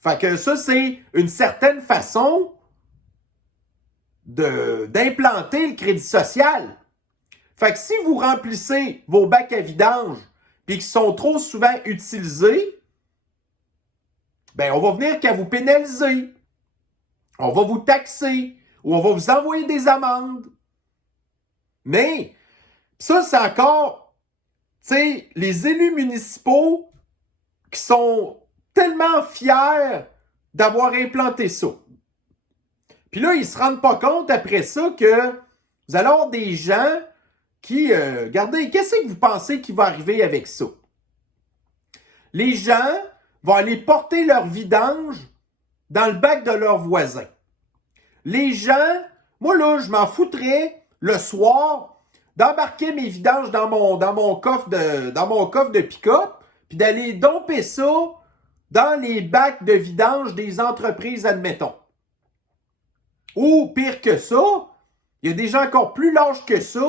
Fait que ça, c'est une certaine façon d'implanter le crédit social. Fait que si vous remplissez vos bacs à vidange puis qu'ils sont trop souvent utilisés, ben on va venir qu'à vous pénaliser. On va vous taxer ou on va vous envoyer des amendes. Mais ça, c'est encore, tu sais, les élus municipaux qui sont tellement fiers d'avoir implanté ça. Puis là, ils ne se rendent pas compte après ça que vous allez avoir des gens qui, regardez, qu'est-ce que vous pensez qui va arriver avec ça? Les gens vont aller porter leur vidange dans le bac de leurs voisins. Les gens, moi là, je m'en foutrais le soir d'embarquer mes vidanges dans mon coffre de pick-up puis d'aller domper ça dans les bacs de vidange des entreprises, admettons. Ou pire que ça, il y a des gens encore plus lâches que ça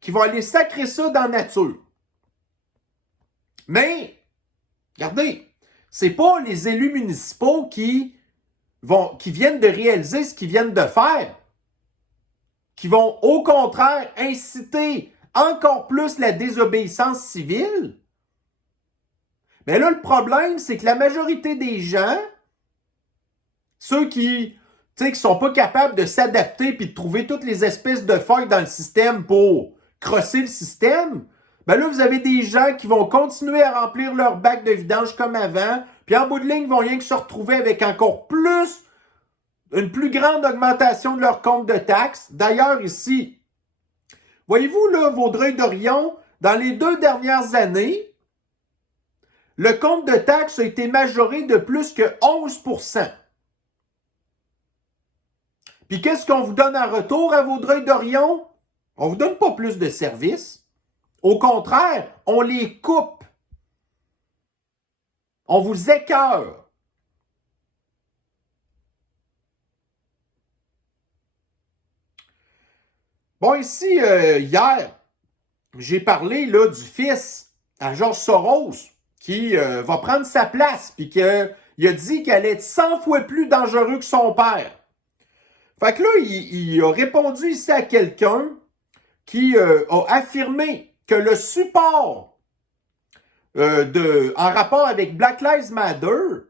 qui vont aller sacrer ça dans la nature. Mais, regardez, c'est pas les élus municipaux qui viennent de réaliser ce qu'ils viennent de faire, qui vont au contraire inciter encore plus la désobéissance civile. Mais là, le problème, c'est que la majorité des gens, ceux qui sont pas capables de s'adapter puis de trouver toutes les espèces de failles dans le système pour crosser le système, ben là, vous avez des gens qui vont continuer à remplir leur bac de vidange comme avant, puis en bout de ligne, ils vont rien que se retrouver avec encore plus, une plus grande augmentation de leur compte de taxes. D'ailleurs, ici, voyez-vous, là, Vaudreuil-Dorion, dans les 2 dernières années, le compte de taxes a été majoré de plus que 11%. Puis qu'est-ce qu'on vous donne en retour à Vaudreuil-Dorion? On ne vous donne pas plus de services. Au contraire, on les coupe. On vous écœure. Bon, ici, hier, j'ai parlé là, du fils à George Soros qui va prendre sa place puis qu'il a dit qu'elle allait être 100 fois plus dangereux que son père. Fait que là, il a répondu ici à quelqu'un qui a affirmé que le support en rapport avec Black Lives Matter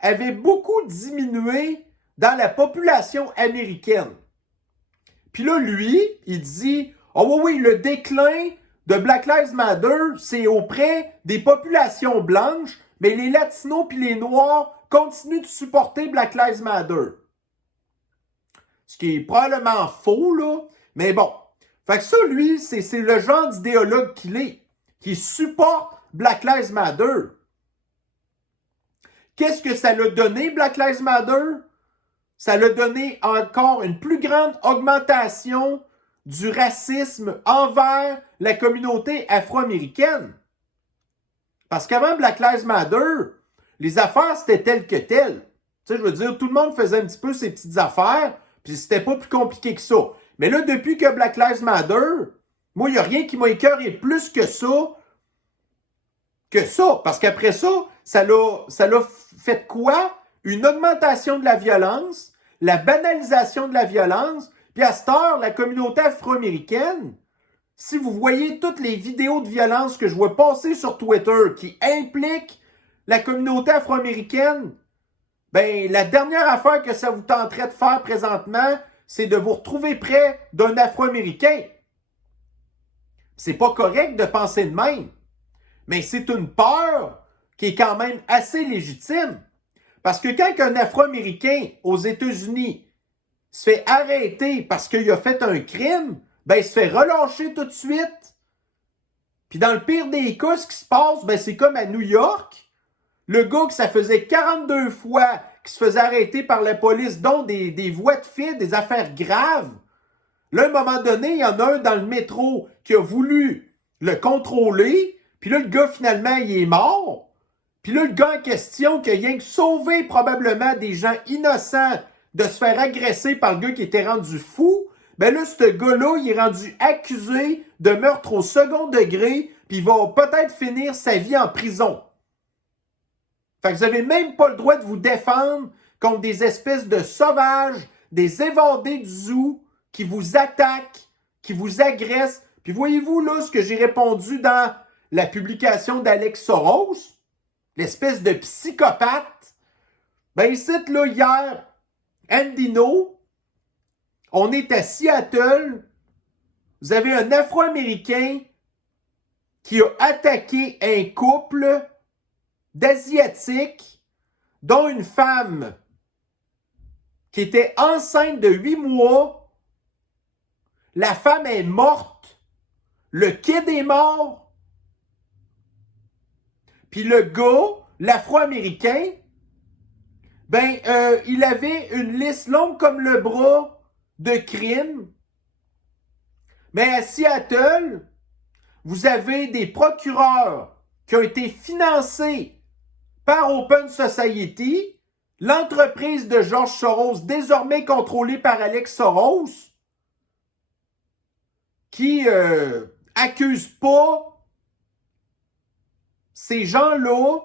avait beaucoup diminué dans la population américaine. Puis là, lui, il dit « Oh oui, le déclin de Black Lives Matter, c'est auprès des populations blanches, mais les Latinos puis les Noirs continuent de supporter Black Lives Matter. » Ce qui est probablement faux, là, mais bon. Fait que ça, lui, c'est le genre d'idéologue qu'il est, qui supporte Black Lives Matter. Qu'est-ce que ça l'a donné, Black Lives Matter? Ça l'a donné encore une plus grande augmentation du racisme envers la communauté afro-américaine. Parce qu'avant Black Lives Matter, les affaires, c'était tel que tel. Tu sais, je veux dire, tout le monde faisait un petit peu ses petites affaires, puis c'était pas plus compliqué que ça. Mais là, depuis que Black Lives Matter, moi, il n'y a rien qui m'a écœuré plus que ça. Parce qu'après ça, ça l'a fait quoi? Une augmentation de la violence, la banalisation de la violence, puis à cette heure, la communauté afro-américaine, si vous voyez toutes les vidéos de violence que je vois passer sur Twitter qui impliquent la communauté afro-américaine, ben la dernière affaire que ça vous tenterait de faire présentement, c'est de vous retrouver près d'un afro-américain. C'est pas correct de penser de même, mais c'est une peur qui est quand même assez légitime. Parce que quand un afro-américain aux États-Unis se fait arrêter parce qu'il a fait un crime, ben il se fait relâcher tout de suite. Puis dans le pire des cas, ce qui se passe, ben c'est comme à New York. Le gars que ça faisait 42 fois qu'il se faisait arrêter par la police, dont des voies de fait, des affaires graves. Là, à un moment donné, il y en a un dans le métro qui a voulu le contrôler, Puis là, le gars, finalement, il est mort. Puis là, le gars en question, qui a rien que sauvé probablement des gens innocents de se faire agresser par le gars qui était rendu fou, ben là, ce gars-là, il est rendu accusé de meurtre au second degré, puis il va peut-être finir sa vie en prison. Fait que vous n'avez même pas le droit de vous défendre contre des espèces de sauvages, des évadés du zoo qui vous attaquent, qui vous agressent. Puis voyez-vous là ce que j'ai répondu dans la publication d'Alex Soros, l'espèce de psychopathe. Ben ici, là, hier, Andino, on est à Seattle, vous avez un Afro-Américain qui a attaqué un couple d'Asiatiques, dont une femme qui était enceinte de 8 mois. La femme est morte. Le kid est mort. Puis le gars, l'Afro-Américain, ben, il avait une liste longue comme le bras de crimes. Mais à Seattle, vous avez des procureurs qui ont été financés par Open Society, l'entreprise de George Soros, désormais contrôlée par Alex Soros, qui accuse pas ces gens-là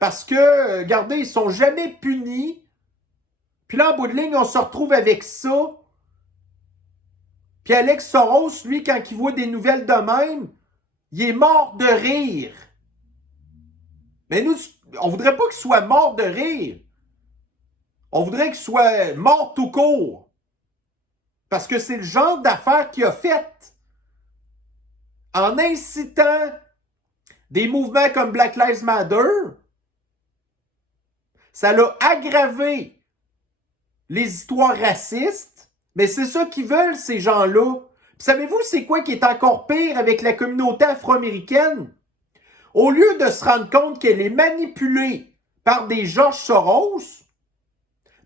parce que, regardez, ils sont jamais punis. Puis là, en bout de ligne, on se retrouve avec ça. Puis Alex Soros, lui, quand il voit des nouvelles de même, il est mort de rire. Mais nous, on voudrait pas qu'il soit mort de rire. On voudrait qu'il soit mort tout court. Parce que c'est le genre d'affaires qu'il a fait. En incitant des mouvements comme Black Lives Matter, ça l'a aggravé les histoires racistes, mais c'est ça qu'ils veulent, ces gens-là. Puis savez-vous c'est quoi qui est encore pire avec la communauté afro-américaine? Au lieu de se rendre compte qu'elle est manipulée par des George Soros,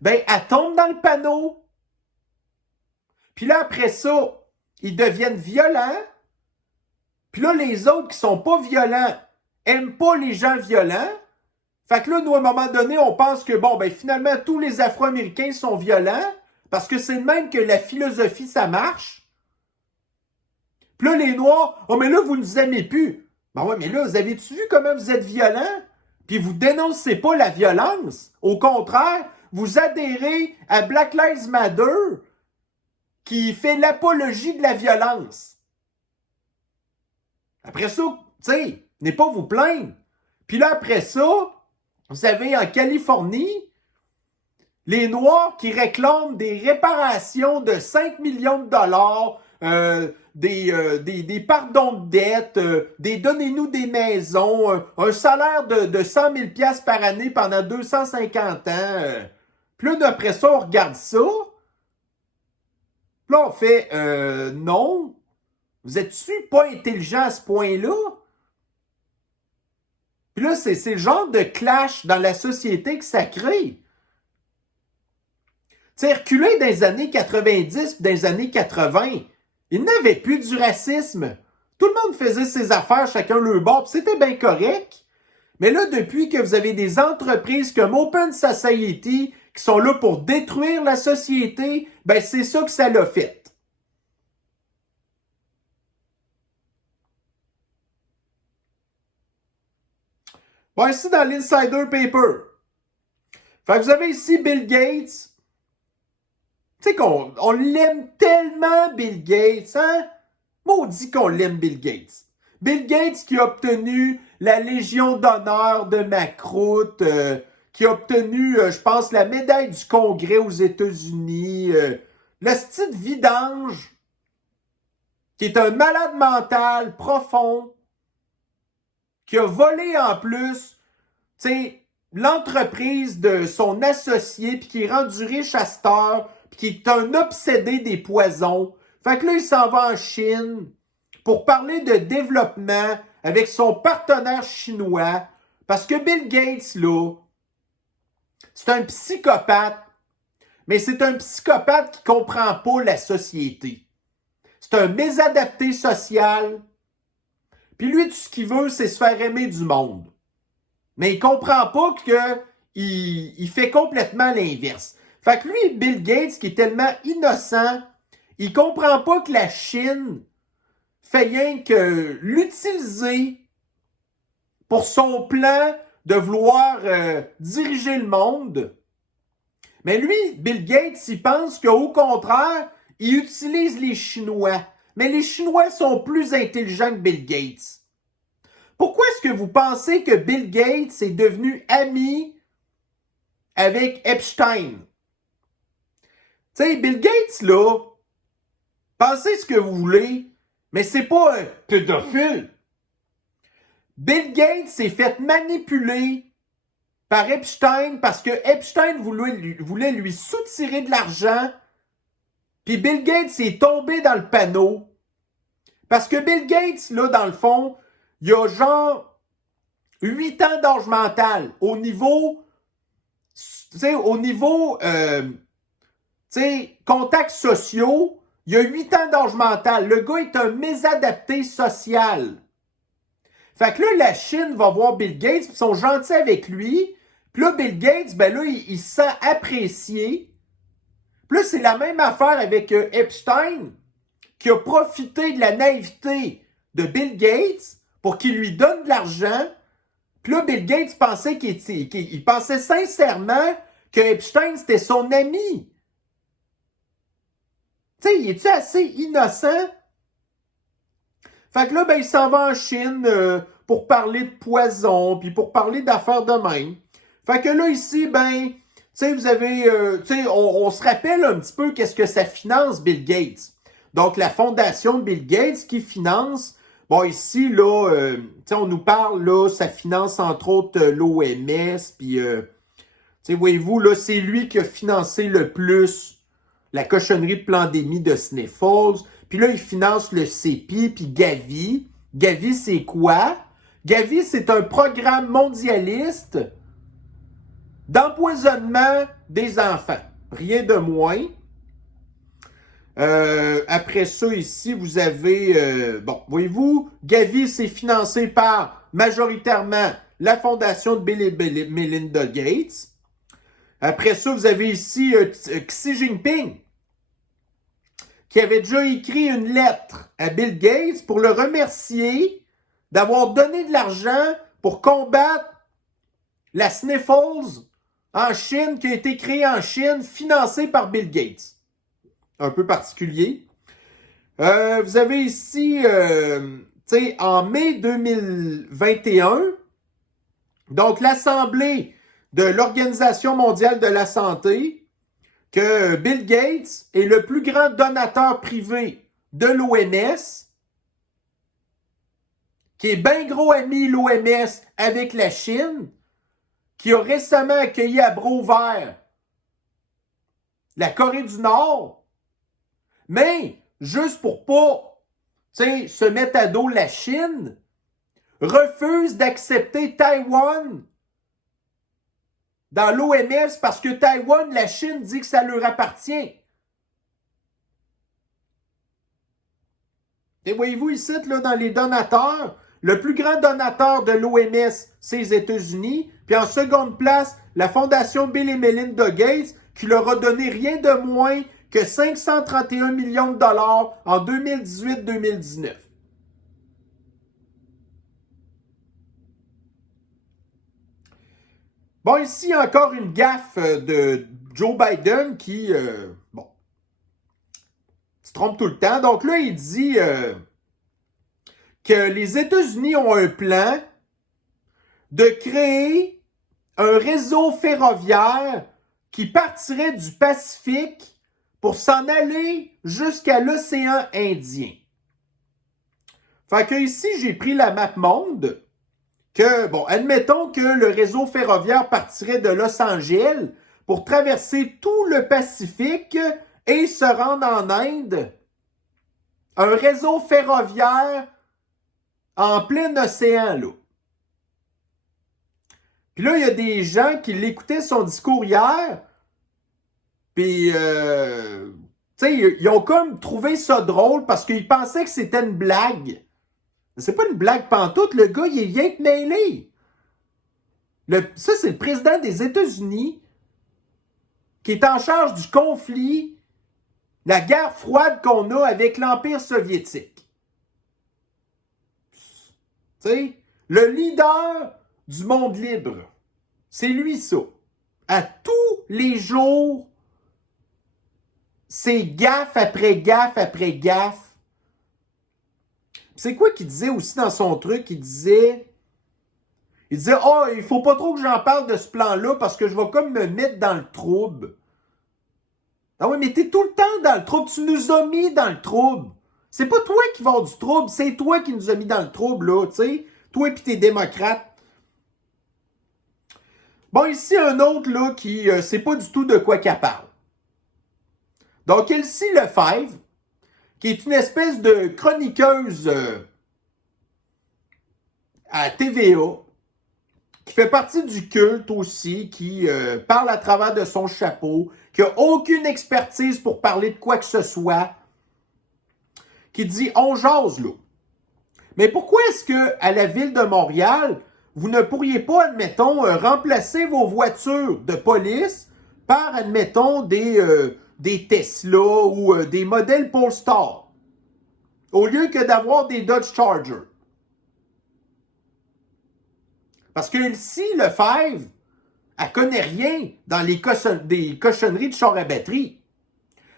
ben, elle tombe dans le panneau. Puis là, après ça, ils deviennent violents. Puis là, les autres qui sont pas violents aiment pas les gens violents. Fait que là, nous, à un moment donné, on pense que, bon, ben, finalement, tous les Afro-Américains sont violents parce que c'est le même que la philosophie, ça marche. Puis là, les Noirs, oh, mais là, vous ne nous aimez plus. Ben ouais, mais là, vous avez-tu vu comment vous êtes violents? Puis vous dénoncez pas la violence. Au contraire, vous adhérez à Black Lives Matter qui fait l'apologie de la violence. Après ça, tu sais, n'est pas vous plaindre. Puis là, après ça, vous savez, en Californie, les Noirs qui réclament des réparations de 5 millions de dollars, des pardons de dette, des donnez-nous des maisons, un salaire de 100 000 $ par année pendant 250 ans. Puis là, après ça, on regarde ça. Puis là, on fait non. Vous êtes-tu pas intelligent à ce point-là? Puis là, c'est le genre de clash dans la société que ça crée. Tu sais, reculer dans les années 90 dans les années 80, il n'avait plus du racisme. Tout le monde faisait ses affaires, chacun leur bord, puis c'était bien correct. Mais là, depuis que vous avez des entreprises comme Open Society qui sont là pour détruire la société, ben c'est ça que ça l'a fait. Bon, ici dans l'Insider Paper. Fait que vous avez ici Bill Gates. Tu sais qu'on l'aime tellement, Bill Gates, hein? Maudit qu'on l'aime, Bill Gates. Bill Gates qui a obtenu la Légion d'honneur de Macroute, qui a obtenu, je pense, la médaille du Congrès aux États-Unis, le style vidange, qui est un malade mental profond, qui a volé en plus, tu sais, l'entreprise de son associé, puis qui est rendu riche à cette heure, puis qui est un obsédé des poisons. Fait que là, il s'en va en Chine pour parler de développement avec son partenaire chinois, parce que Bill Gates, là, c'est un psychopathe, mais c'est un psychopathe qui comprend pas la société. C'est un mésadapté social. Puis lui, tout ce qu'il veut, c'est se faire aimer du monde. Mais il comprend pas que il fait complètement l'inverse. Fait que lui, Bill Gates, qui est tellement innocent, il comprend pas que la Chine fait rien que l'utiliser pour son plan de vouloir diriger le monde. Mais lui, Bill Gates, il pense qu'au contraire, il utilise les Chinois. Mais les Chinois sont plus intelligents que Bill Gates. Pourquoi est-ce que vous pensez que Bill Gates est devenu ami avec Epstein? Tu sais, Bill Gates, là, pensez ce que vous voulez, mais c'est pas un pédophile. Bill Gates s'est fait manipuler par Epstein parce que Epstein voulait lui soutirer de l'argent, puis Bill Gates est tombé dans le panneau. Parce que Bill Gates, là, dans le fond, il a genre 8 ans d'âge mental au niveau, tu sais, contacts sociaux, il a 8 ans d'âge mental. Le gars est un mésadapté social. Fait que là, la Chine va voir Bill Gates, ils sont gentils avec lui. Puis là, Bill Gates, ben là, il se sent apprécié. Puis là, c'est la même affaire avec Epstein, qui a profité de la naïveté de Bill Gates pour qu'il lui donne de l'argent. Puis là, Bill Gates pensait qu'il pensait sincèrement que Epstein, c'était son ami. Tu sais, il est-tu assez innocent? Fait que là, ben, il s'en va en Chine pour parler de poison, puis pour parler d'affaires de même. Fait que là, ici, ben, tu sais, vous avez, tu sais, on se rappelle un petit peu qu'est-ce que ça finance Bill Gates. Donc, la fondation de Bill Gates qui finance, bon, ici, là, tu sais, on nous parle, là, ça finance entre autres l'OMS, puis, tu sais, voyez-vous, là, c'est lui qui a financé le plus la cochonnerie de pandémie de Sniffles. Puis là, il finance le CEPI, puis Gavi. Gavi, c'est quoi? Gavi, c'est un programme mondialiste d'empoisonnement des enfants. Rien de moins. Après ça, ici, vous avez... bon, voyez-vous, Gavi, c'est financé par, majoritairement, la fondation de Bill et Melinda Gates. Après ça, vous avez ici Xi Jinping, qui avait déjà écrit une lettre à Bill Gates pour le remercier d'avoir donné de l'argent pour combattre la Sniffles en Chine, qui a été créée en Chine, financée par Bill Gates. Un peu particulier. Vous avez ici, tu sais, en mai 2021, donc l'Assemblée de l'Organisation mondiale de la santé, que Bill Gates est le plus grand donateur privé de l'OMS, qui est bien gros ami l'OMS avec la Chine, qui a récemment accueilli à bras ouverts la Corée du Nord, mais juste pour pas, tu sais, se mettre à dos la Chine, refuse d'accepter Taïwan dans l'OMS parce que Taïwan, la Chine dit que ça leur appartient. Et voyez-vous ici, là, dans les donateurs, le plus grand donateur de l'OMS, c'est les États-Unis. Puis en seconde place, la fondation Bill et Melinda Gates, qui leur a donné rien de moins que 531 millions de dollars en 2018-2019. Bon, ici, encore une gaffe de Joe Biden qui, bon, se trompe tout le temps. Donc là, il dit que les États-Unis ont un plan de créer un réseau ferroviaire qui partirait du Pacifique pour s'en aller jusqu'à l'océan Indien. Fait que ici, j'ai pris la map monde. Que, bon, admettons que le réseau ferroviaire partirait de Los Angeles pour traverser tout le Pacifique et se rendre en Inde. Un réseau ferroviaire en plein océan, là. Puis là, il y a des gens qui l'écoutaient son discours hier, puis, tu sais, ils ont comme trouvé ça drôle parce qu'ils pensaient que c'était une blague. C'est pas une blague pantoute, le gars, il est rien que mêlé. Ça, c'est le président des États-Unis qui est en charge du conflit, la guerre froide qu'on a avec l'Empire soviétique. Tu sais, le leader du monde libre, c'est lui ça. À tous les jours, c'est gaffe après gaffe après gaffe. C'est quoi qu'il disait aussi dans son truc? Il disait, oh, il faut pas trop que j'en parle de ce plan-là parce que je vais comme me mettre dans le trouble. Ah oui, mais t'es tout le temps dans le trouble. Tu nous as mis dans le trouble. C'est pas toi qui vas avoir du trouble, c'est toi qui nous as mis dans le trouble, là, tu sais. Toi et tes démocrates. Bon, ici, un autre, là, qui sait pas du tout de quoi qu'elle parle. Donc, Elsie Lefebvre, qui est une espèce de chroniqueuse à TVA, qui fait partie du culte aussi, qui parle à travers de son chapeau, qui n'a aucune expertise pour parler de quoi que ce soit, qui dit « on jase, là ». Mais pourquoi est-ce qu'à la Ville de Montréal, vous ne pourriez pas, admettons, remplacer vos voitures de police par, admettons, des Tesla ou des modèles Polestar, au lieu que d'avoir des Dodge Charger? Parce que Elsie Lefebvre, elle connaît rien dans des cochonneries de chars à batterie.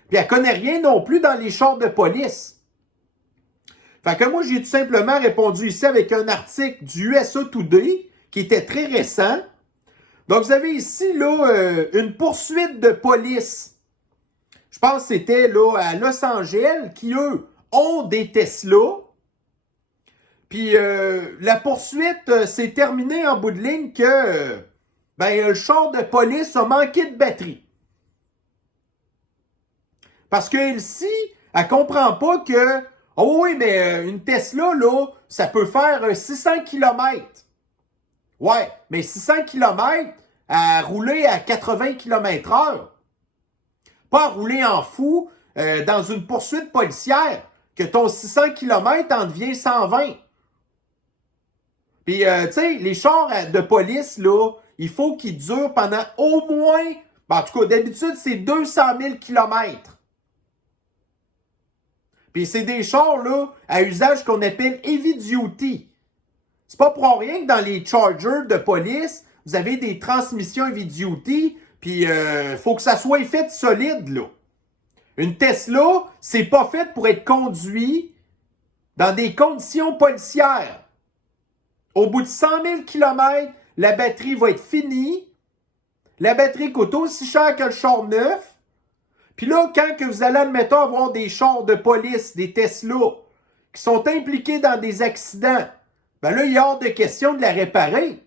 Puis elle connaît rien non plus dans les chars de police. Fait que moi, j'ai tout simplement répondu ici avec un article du USA Today qui était très récent. Donc, vous avez ici là une poursuite de police. Je pense que c'était là à Los Angeles qui, eux, ont des Tesla. Puis la poursuite s'est terminée en bout de ligne que le char de police a manqué de batterie. Parce que Elsie, elle comprend pas que oh oui, mais une Tesla, là, ça peut faire 600 km. Ouais, mais 600 km à rouler à 80 km/h. Pas à rouler en fou dans une poursuite policière, que ton 600 km en devient 120. Puis, tu sais, les chars de police, là, il faut qu'ils durent pendant au moins, en tout cas, d'habitude, c'est 200 000 km. Puis c'est des chars, là, à usage qu'on appelle heavy duty. C'est pas pour rien que dans les Chargers de police, vous avez des transmissions heavy duty, puis faut que ça soit fait solide, là. Une Tesla, c'est pas fait pour être conduit dans des conditions policières. Au bout de 100 000 km, la batterie va être finie. La batterie coûte aussi cher que le char neuf. Puis là, quand que vous allez, admettons, avoir des chars de police, des Tesla, qui sont impliqués dans des accidents, là, il y a hors de question de la réparer.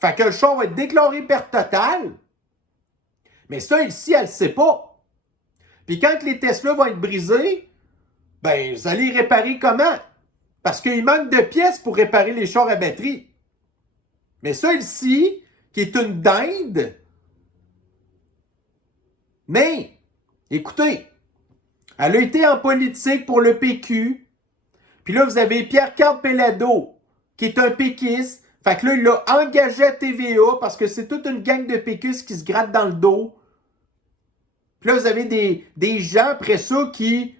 Fait que le char va être déclaré perte totale. Mais ça, ici, elle ne sait pas. Puis quand les Tesla vont être brisés, vous allez les réparer comment? Parce qu'il manque de pièces pour réparer les chars à batterie. Mais ça, ici, qui est une dinde, mais, écoutez, elle a été en politique pour le PQ. Puis là, vous avez Pierre-Carl Pellado, qui est un péquiste. Fait que là, il l'a engagé à TVA parce que c'est toute une gang de péquistes qui se grattent dans le dos. Puis là, vous avez des gens après ça qui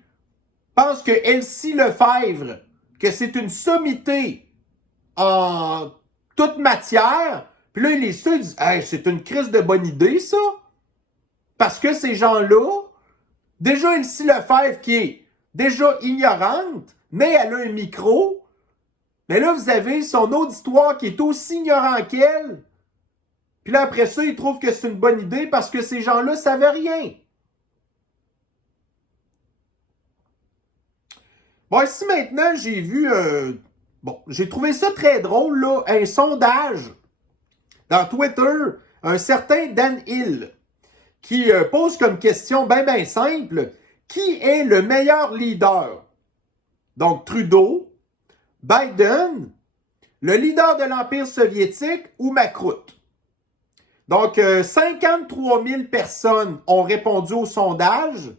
pensent que Elsie Lefebvre, que c'est une sommité en toute matière. Puis là, les seuls disent hey, c'est une crise de bonne idée, ça. Parce que ces gens-là, déjà Elsie Lefebvre qui est déjà ignorante, mais elle a un micro, mais là, vous avez son auditoire qui est aussi ignorant qu'elle. Puis là, après ça, ils trouvent que c'est une bonne idée parce que ces gens-là ne savaient rien. Bon, ici maintenant, j'ai vu, j'ai trouvé ça très drôle, là, un sondage dans Twitter, un certain Dan Hill, qui pose comme question bien simple, qui est le meilleur leader? Donc, Trudeau, Biden, le leader de l'Empire soviétique ou Macroute? Donc, 53 000 personnes ont répondu au sondage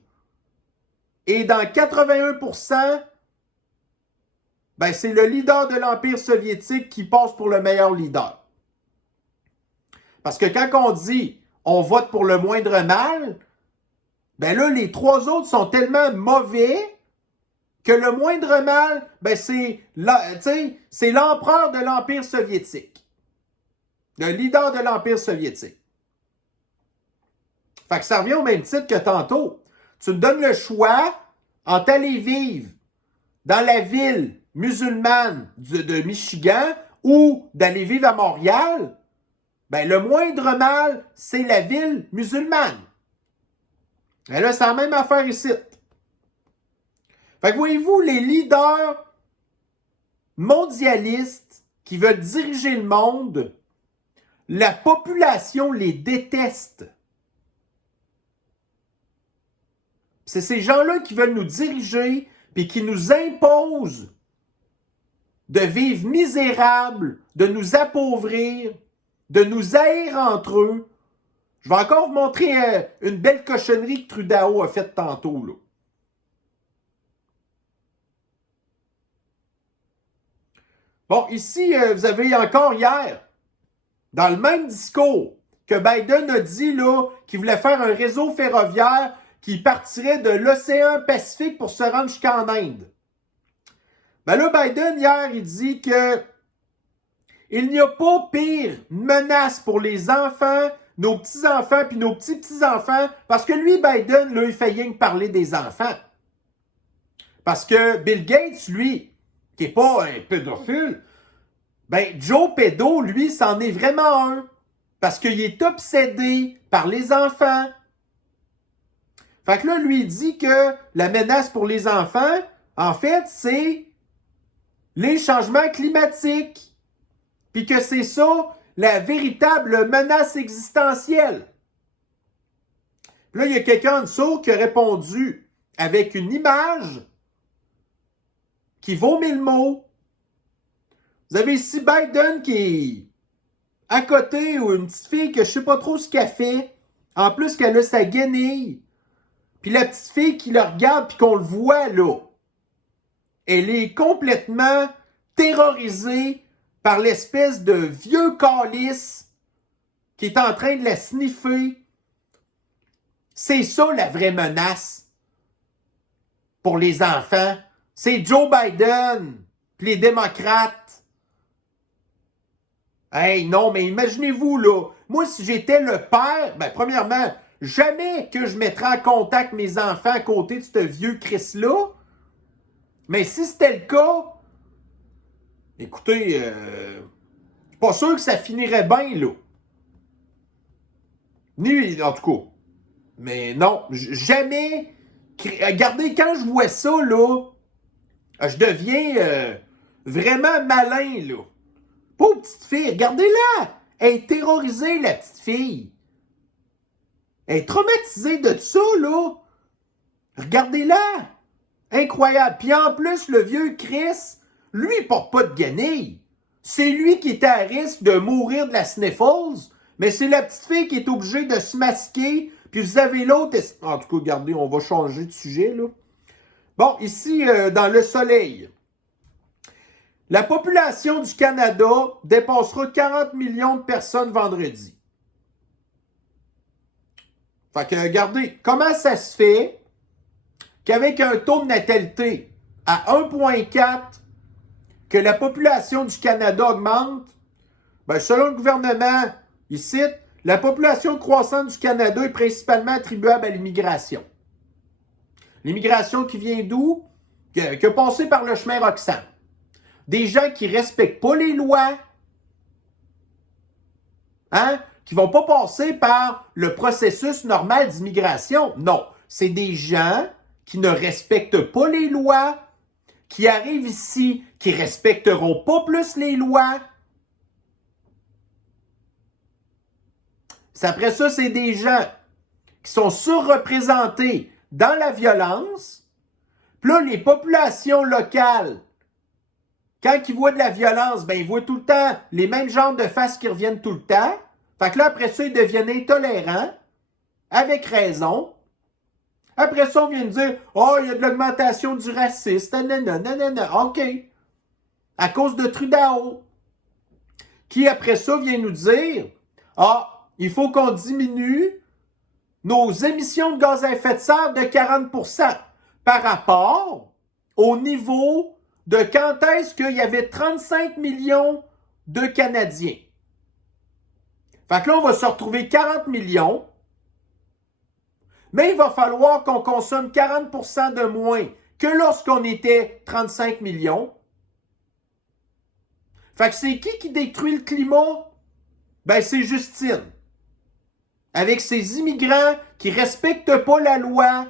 et dans 81%, ben c'est le leader de l'Empire soviétique qui passe pour le meilleur leader. Parce que quand on dit on vote pour le moindre mal, ben là, les trois autres sont tellement mauvais que le moindre mal, ben c'est l'empereur de l'Empire soviétique. Le leader de l'Empire soviétique. Fait que ça revient au même titre que tantôt. Tu me donnes le choix entre aller vivre dans la ville musulmane de Michigan ou d'aller vivre à Montréal. Ben, le moindre mal, c'est la ville musulmane. Et là, c'est la même affaire ici. Fait que voyez-vous, les leaders mondialistes qui veulent diriger le monde, la population les déteste. C'est ces gens-là qui veulent nous diriger puis qui nous imposent de vivre misérables, de nous appauvrir, de nous haïr entre eux. Je vais encore vous montrer une belle cochonnerie que Trudeau a faite tantôt, là. Bon, ici, vous avez encore hier, dans le même discours que Biden a dit là, qu'il voulait faire un réseau ferroviaire qui partirait de l'océan Pacifique pour se rendre jusqu'en Inde. Ben là, Biden, hier, il dit que il n'y a pas pire menace pour les enfants, nos petits-enfants puis nos petits-petits-enfants, parce que lui, Biden, là, il fait rien que parler des enfants. Parce que Bill Gates, lui, qui n'est pas un pédophile, ben Joe Pédo, lui, c'en est vraiment un. Parce qu'il est obsédé par les enfants. Fait que là, lui, il dit que la menace pour les enfants, en fait, c'est les changements climatiques. Puis que c'est ça, la véritable menace existentielle. Puis là, il y a quelqu'un en dessous qui a répondu avec une image qui vaut 1000 mots. Vous avez ici Biden qui est à côté, ou une petite fille que je sais pas trop ce qu'elle fait. En plus qu'elle a sa guenille. Puis la petite fille qui le regarde puis qu'on le voit là. Elle est complètement terrorisée par l'espèce de vieux calice qui est en train de la sniffer. C'est ça la vraie menace pour les enfants. C'est Joe Biden puis les démocrates. Hey, non, mais imaginez-vous, là, moi, si j'étais le père, ben, premièrement, jamais que je mettrais en contact mes enfants à côté de ce vieux Chris-là. Mais si c'était le cas, écoutez, je suis pas sûr que ça finirait bien, là. Ni, en tout cas. Mais non, jamais. Regardez, quand je vois ça, là, je deviens vraiment malin, là. Pauvre petite fille, regardez-la! Elle est terrorisée, la petite fille. Elle est traumatisée de ça, là. Regardez-la! Incroyable. Puis en plus, le vieux Chris, lui, il porte pas de guenille. C'est lui qui est à risque de mourir de la sniffles, mais c'est la petite fille qui est obligée de se masquer. Puis vous avez l'autre... En tout cas, regardez, on va changer de sujet, là. Bon, ici, dans le soleil... La population du Canada dépassera 40 millions de personnes vendredi. Fait que, regardez, comment ça se fait qu'avec un taux de natalité à 1,4, que la population du Canada augmente? Ben, selon le gouvernement, il cite, la population croissante du Canada est principalement attribuable à l'immigration. L'immigration qui vient d'où? Qui a passé par le chemin Roxham. Des gens qui ne respectent pas les lois, hein, qui ne vont pas passer par le processus normal d'immigration. Non, c'est des gens qui ne respectent pas les lois, qui arrivent ici, qui ne respecteront pas plus les lois. Après ça, c'est des gens qui sont surreprésentés dans la violence. Puis là, les populations locales, quand ils voient de la violence, ben ils voient tout le temps les mêmes genres de faces qui reviennent tout le temps. Fait que là, après ça, ils deviennent intolérants, avec raison. Après ça, on vient de dire, oh, il y a de l'augmentation du racisme, nanana, nanana, OK. à cause de Trudeau, qui après ça vient nous dire « Ah, il faut qu'on diminue nos émissions de gaz à effet de serre de 40% par rapport au niveau de quand est-ce qu'il y avait 35 millions de Canadiens. » Fait que là, on va se retrouver 40 millions, mais il va falloir qu'on consomme 40% de moins que lorsqu'on était 35 millions. Fait que c'est qui détruit le climat? Ben, c'est Justine. Avec ses immigrants qui respectent pas la loi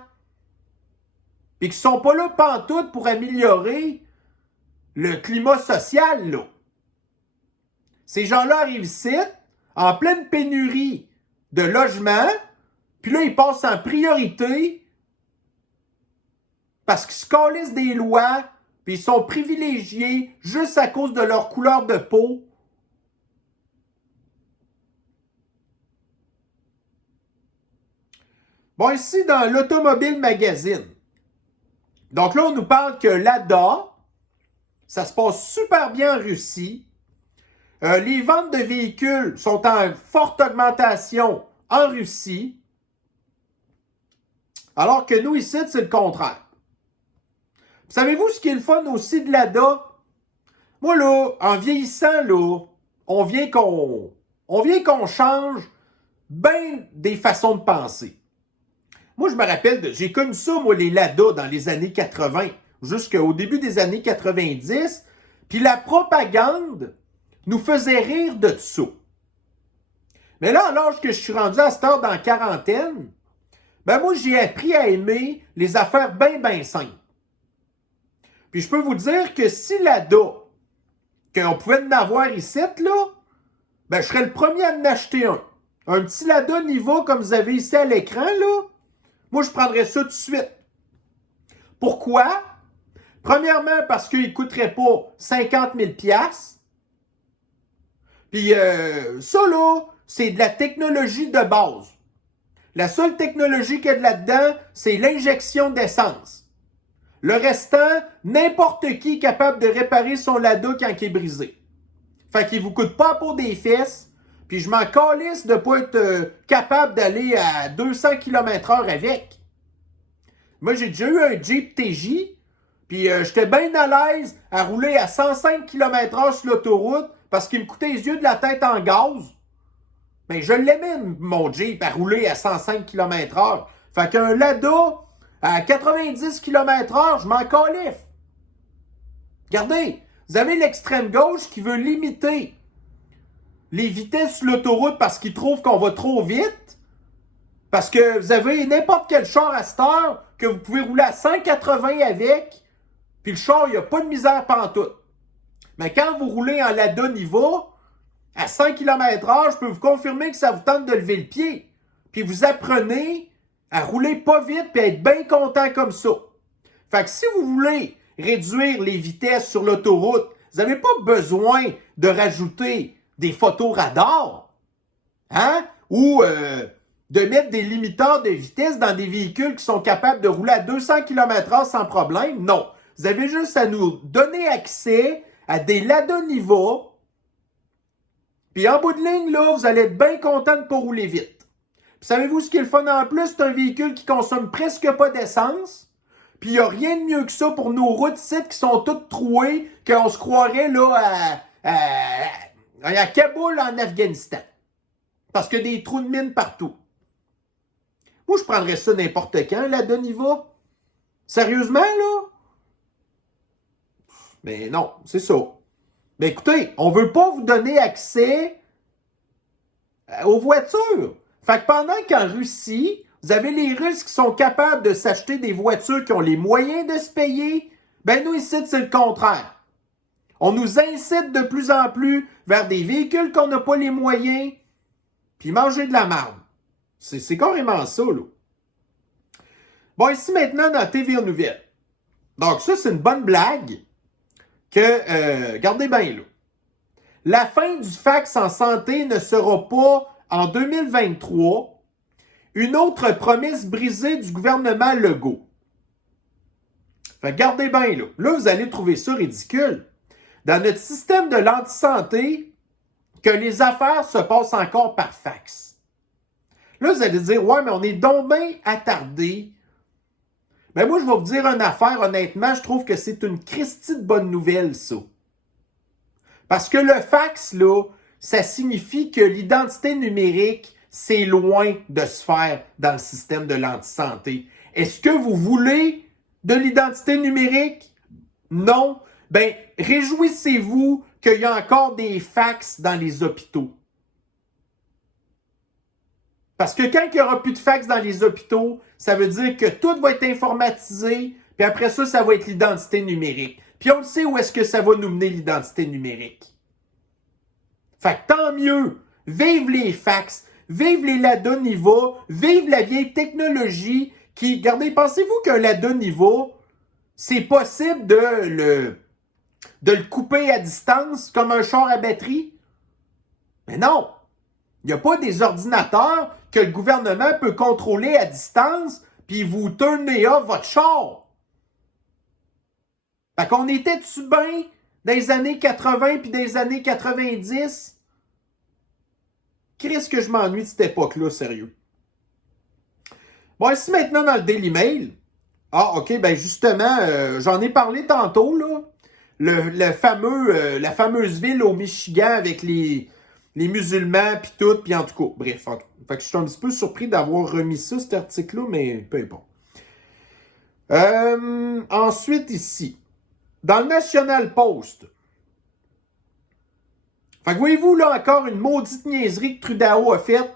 et qui sont pas là pantoute pour améliorer le climat social, là. Ces gens-là arrivent ici, en pleine pénurie de logements, puis là, ils passent en priorité parce qu'ils se calissent des lois, puis ils sont privilégiés juste à cause de leur couleur de peau. Bon, ici, dans l'Automobile Magazine. Donc là, on nous parle que l'ADA, ça se passe super bien en Russie. Les ventes de véhicules sont en forte augmentation en Russie. Alors que nous, ici, c'est le contraire. Savez-vous ce qui est le fun aussi de l'ADA? Moi, là, en vieillissant, là, on vient qu'on change bien des façons de penser. Moi, je me rappelle, j'ai connu ça, moi, les Lada dans les années 80, jusqu'au début des années 90, puis la propagande nous faisait rire de ça. Mais là, à l'âge que je suis rendu à cette heure dans la quarantaine, ben moi, j'ai appris à aimer les affaires bien simples. Puis je peux vous dire que si l'ADA, qu'on pouvait en avoir ici, là, ben je serais le premier à en acheter un. Un petit Lada Niva comme vous avez ici à l'écran, là, moi, je prendrais ça tout de suite. Pourquoi? Premièrement, parce qu'il ne coûterait pas 50 000 $. Puis ça, là, c'est de la technologie de base. La seule technologie qu'il y a là-dedans, c'est l'injection d'essence. Le restant, n'importe qui est capable de réparer son Lada quand il est brisé. Fait qu'il ne vous coûte pas pour des fesses. Puis je m'en calisse de ne pas être capable d'aller à 200 km/h avec. Moi, j'ai déjà eu un Jeep TJ, puis j'étais bien à l'aise à rouler à 105 km/h sur l'autoroute parce qu'il me coûtait les yeux de la tête en gaz. Mais je l'aimais, mon Jeep, à rouler à 105 km/h. Fait qu'un Lada à 90 km/h, je m'en califfe. Regardez, vous avez l'extrême gauche qui veut limiter les vitesses sur l'autoroute parce qu'il trouve qu'on va trop vite. Parce que vous avez n'importe quel char à cette heure que vous pouvez rouler à 180 avec, puis le char, il n'y a pas de misère pantoute. Mais quand vous roulez en Lada Niva, à 100 km/h, je peux vous confirmer que ça vous tente de lever le pied. Puis vous apprenez à rouler pas vite puis à être bien content comme ça. Fait que si vous voulez réduire les vitesses sur l'autoroute, vous n'avez pas besoin de rajouter des photos radars, hein? Ou de mettre des limiteurs de vitesse dans des véhicules qui sont capables de rouler à 200 km/h sans problème. Non. Vous avez juste à nous donner accès à des Lada Niva. Puis en bout de ligne, là, vous allez être bien content de ne pas rouler vite. Puis savez-vous ce qui est le fun en plus? C'est un véhicule qui consomme presque pas d'essence. Puis il n'y a rien de mieux que ça pour nos routes ici qui sont toutes trouées, qu'on se croirait là à Kaboul en Afghanistan. Parce qu'il y a des trous de mine partout. Moi, je prendrais ça n'importe quand, Lada Niva. Sérieusement, là? Mais non, c'est ça. Mais écoutez, on ne veut pas vous donner accès aux voitures. Fait que pendant qu'en Russie, vous avez les Russes qui sont capables de s'acheter des voitures qui ont les moyens de se payer, ben nous ici, c'est le contraire. On nous incite de plus en plus vers des véhicules qu'on n'a pas les moyens, puis manger de la marde. C'est carrément ça, là. Bon, ici maintenant, dans TVA Nouvelles. Donc ça, c'est une bonne blague que, regardez bien là. La fin du fax en santé ne sera pas en 2023. Une autre promesse brisée du gouvernement Legault. Fait que regardez bien là. Là, vous allez trouver ça ridicule. dans notre système de l'anti-santé que les affaires se passent encore par fax. Là, vous allez dire, ouais, mais on est donc bien attardé. Ben moi, je vais vous dire une affaire, honnêtement, je trouve que c'est une Christie de bonne nouvelle, ça. Parce que le fax, là, ça signifie que l'identité numérique, c'est loin de se faire dans le système de l'anti-santé. Est-ce que vous voulez de l'identité numérique? Non. Ben, réjouissez-vous qu'il y a encore des fax dans les hôpitaux. Parce que quand il n'y aura plus de fax dans les hôpitaux, ça veut dire que tout va être informatisé, puis après ça, ça va être l'identité numérique. Puis on le sait où est-ce que ça va nous mener l'identité numérique. Fait que tant mieux. Vive les fax, vive les Lada Niva, vive la vieille technologie qui... Regardez, pensez-vous qu'un Lada Niva, c'est possible de le couper à distance comme un char à batterie? Mais non! Il n'y a pas des ordinateurs que le gouvernement peut contrôler à distance puis vous tournez off votre char. Fait qu'on était-tu bien dans les années 80 puis dans les années 90? Qu'est-ce que je m'ennuie de cette époque-là, sérieux. Bon, ici maintenant dans le Daily Mail. Ah, ok, ben justement, j'en ai parlé tantôt, là. La fameuse ville au Michigan avec les musulmans, puis tout, puis en tout cas, bref. Fait que je suis un petit peu surpris d'avoir remis ça, cet article-là, mais peu importe. Ensuite, ici, dans le National Post. Fait que voyez-vous, là, encore une maudite niaiserie que Trudeau a faite.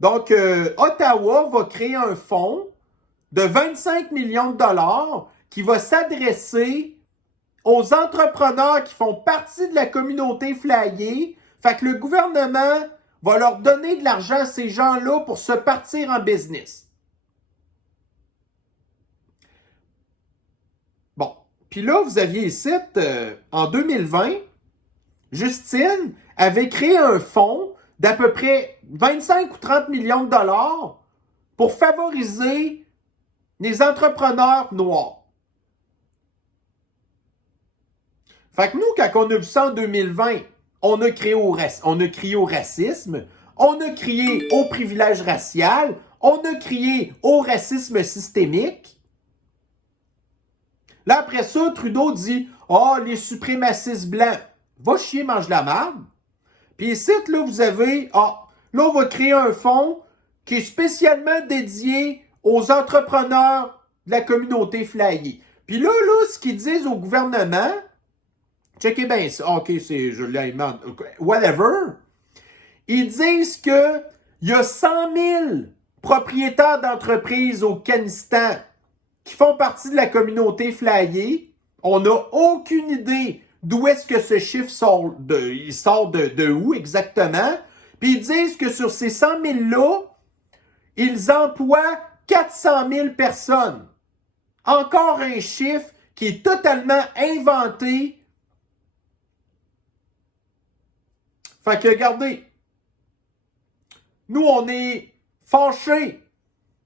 Donc, Ottawa va créer un fonds de 25 millions de dollars qui va s'adresser aux entrepreneurs qui font partie de la communauté flyée. Fait que le gouvernement va leur donner de l'argent à ces gens-là pour se partir en business. Bon. Puis là, vous aviez ici, en 2020, Justine avait créé un fonds d'à peu près 25 ou 30 millions de dollars pour favoriser les entrepreneurs noirs. Fait que nous, quand on a vu ça en 2020, on a crié au racisme, on a crié au privilège racial, on a crié au racisme systémique. Là, après ça, Trudeau dit « Ah, oh, les suprémacistes blancs, va chier, mange la marde. » Puis ici, là, vous avez « Ah, là, on va créer un fonds qui est spécialement dédié aux entrepreneurs de la communauté flyée. » Puis là, ce qu'ils disent au gouvernement... Checkez bien ça. OK, je l'alimente. Whatever. Ils disent qu'il y a 100 000 propriétaires d'entreprises au Afghanistan qui font partie de la communauté flyée. On n'a aucune idée d'où est-ce que ce chiffre sort de où exactement. Puis ils disent que sur ces 100 000-là, ils emploient 400 000 personnes. Encore un chiffre qui est totalement inventé. Fait que, regardez, nous, on est fâchés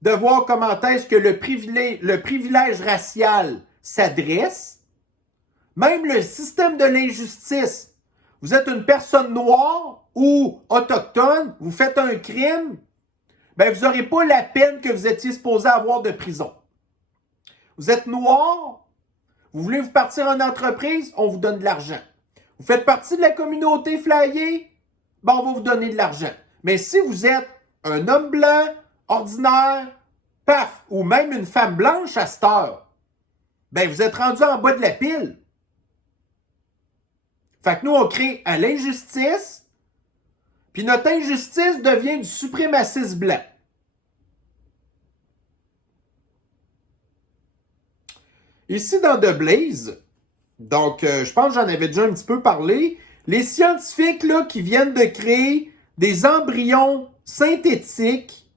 de voir comment est-ce que le privilège racial s'adresse. Même le système de l'injustice. Vous êtes une personne noire ou autochtone, vous faites un crime, ben vous n'aurez pas la peine que vous étiez supposé avoir de prison. Vous êtes noir, vous voulez vous partir en entreprise, on vous donne de l'argent. Vous faites partie de la communauté flyée, ben on va vous donner de l'argent. Mais si vous êtes un homme blanc, ordinaire, paf, ou même une femme blanche à cette heure, ben vous êtes rendu en bas de la pile. Fait que nous, on crée à l'injustice, puis notre injustice devient du suprémacisme blanc. Ici, dans The Blaze, donc, je pense que j'en avais déjà un petit peu parlé. Les scientifiques là, qui viennent de créer des embryons synthétiques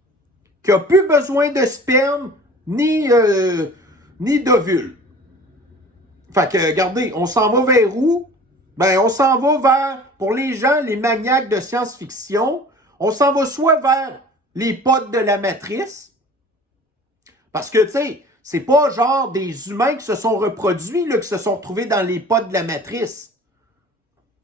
qui n'ont plus besoin de sperme ni d'ovules. Fait que, regardez, on s'en va vers où? Ben, on s'en va vers, pour les gens, les maniaques de science-fiction, on s'en va soit vers les potes de la matrice, parce que, tu sais, c'est pas genre des humains qui se sont reproduits, là, qui se sont retrouvés dans les potes de la matrice.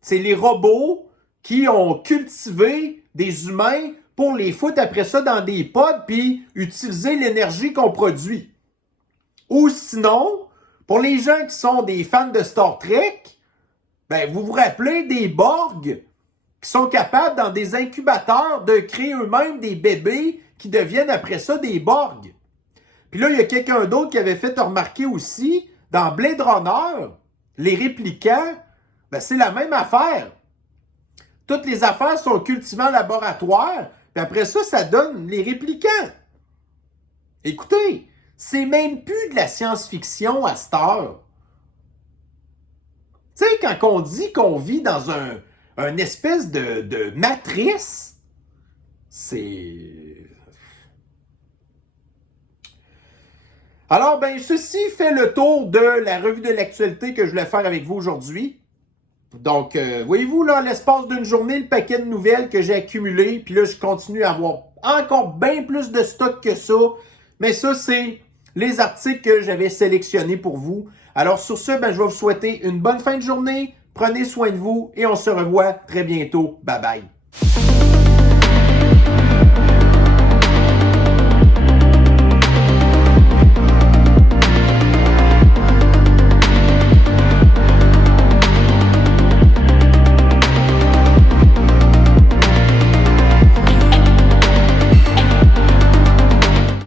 C'est les robots qui ont cultivé des humains pour les foutre après ça dans des pods puis utiliser l'énergie qu'on produit. Ou sinon, pour les gens qui sont des fans de Star Trek, ben vous vous rappelez des Borg qui sont capables dans des incubateurs de créer eux-mêmes des bébés qui deviennent après ça des Borg. Puis là, il y a quelqu'un d'autre qui avait fait remarquer aussi, dans Blade Runner, les réplicants, ben c'est la même affaire. Toutes les affaires sont cultivées en laboratoire, puis après ça, ça donne les réplicants. Écoutez, c'est même plus de la science-fiction à cette heure. Tu sais, quand on dit qu'on vit dans un espèce de matrice, c'est... Alors, ben, ceci fait le tour de la revue de l'actualité que je voulais faire avec vous aujourd'hui. Donc, voyez-vous, là, l'espace d'une journée, le paquet de nouvelles que j'ai accumulé, puis là, je continue à avoir encore bien plus de stock que ça. Mais ça, c'est les articles que j'avais sélectionnés pour vous. Alors, sur ce, ben, je vais vous souhaiter une bonne fin de journée. Prenez soin de vous et on se revoit très bientôt. Bye bye.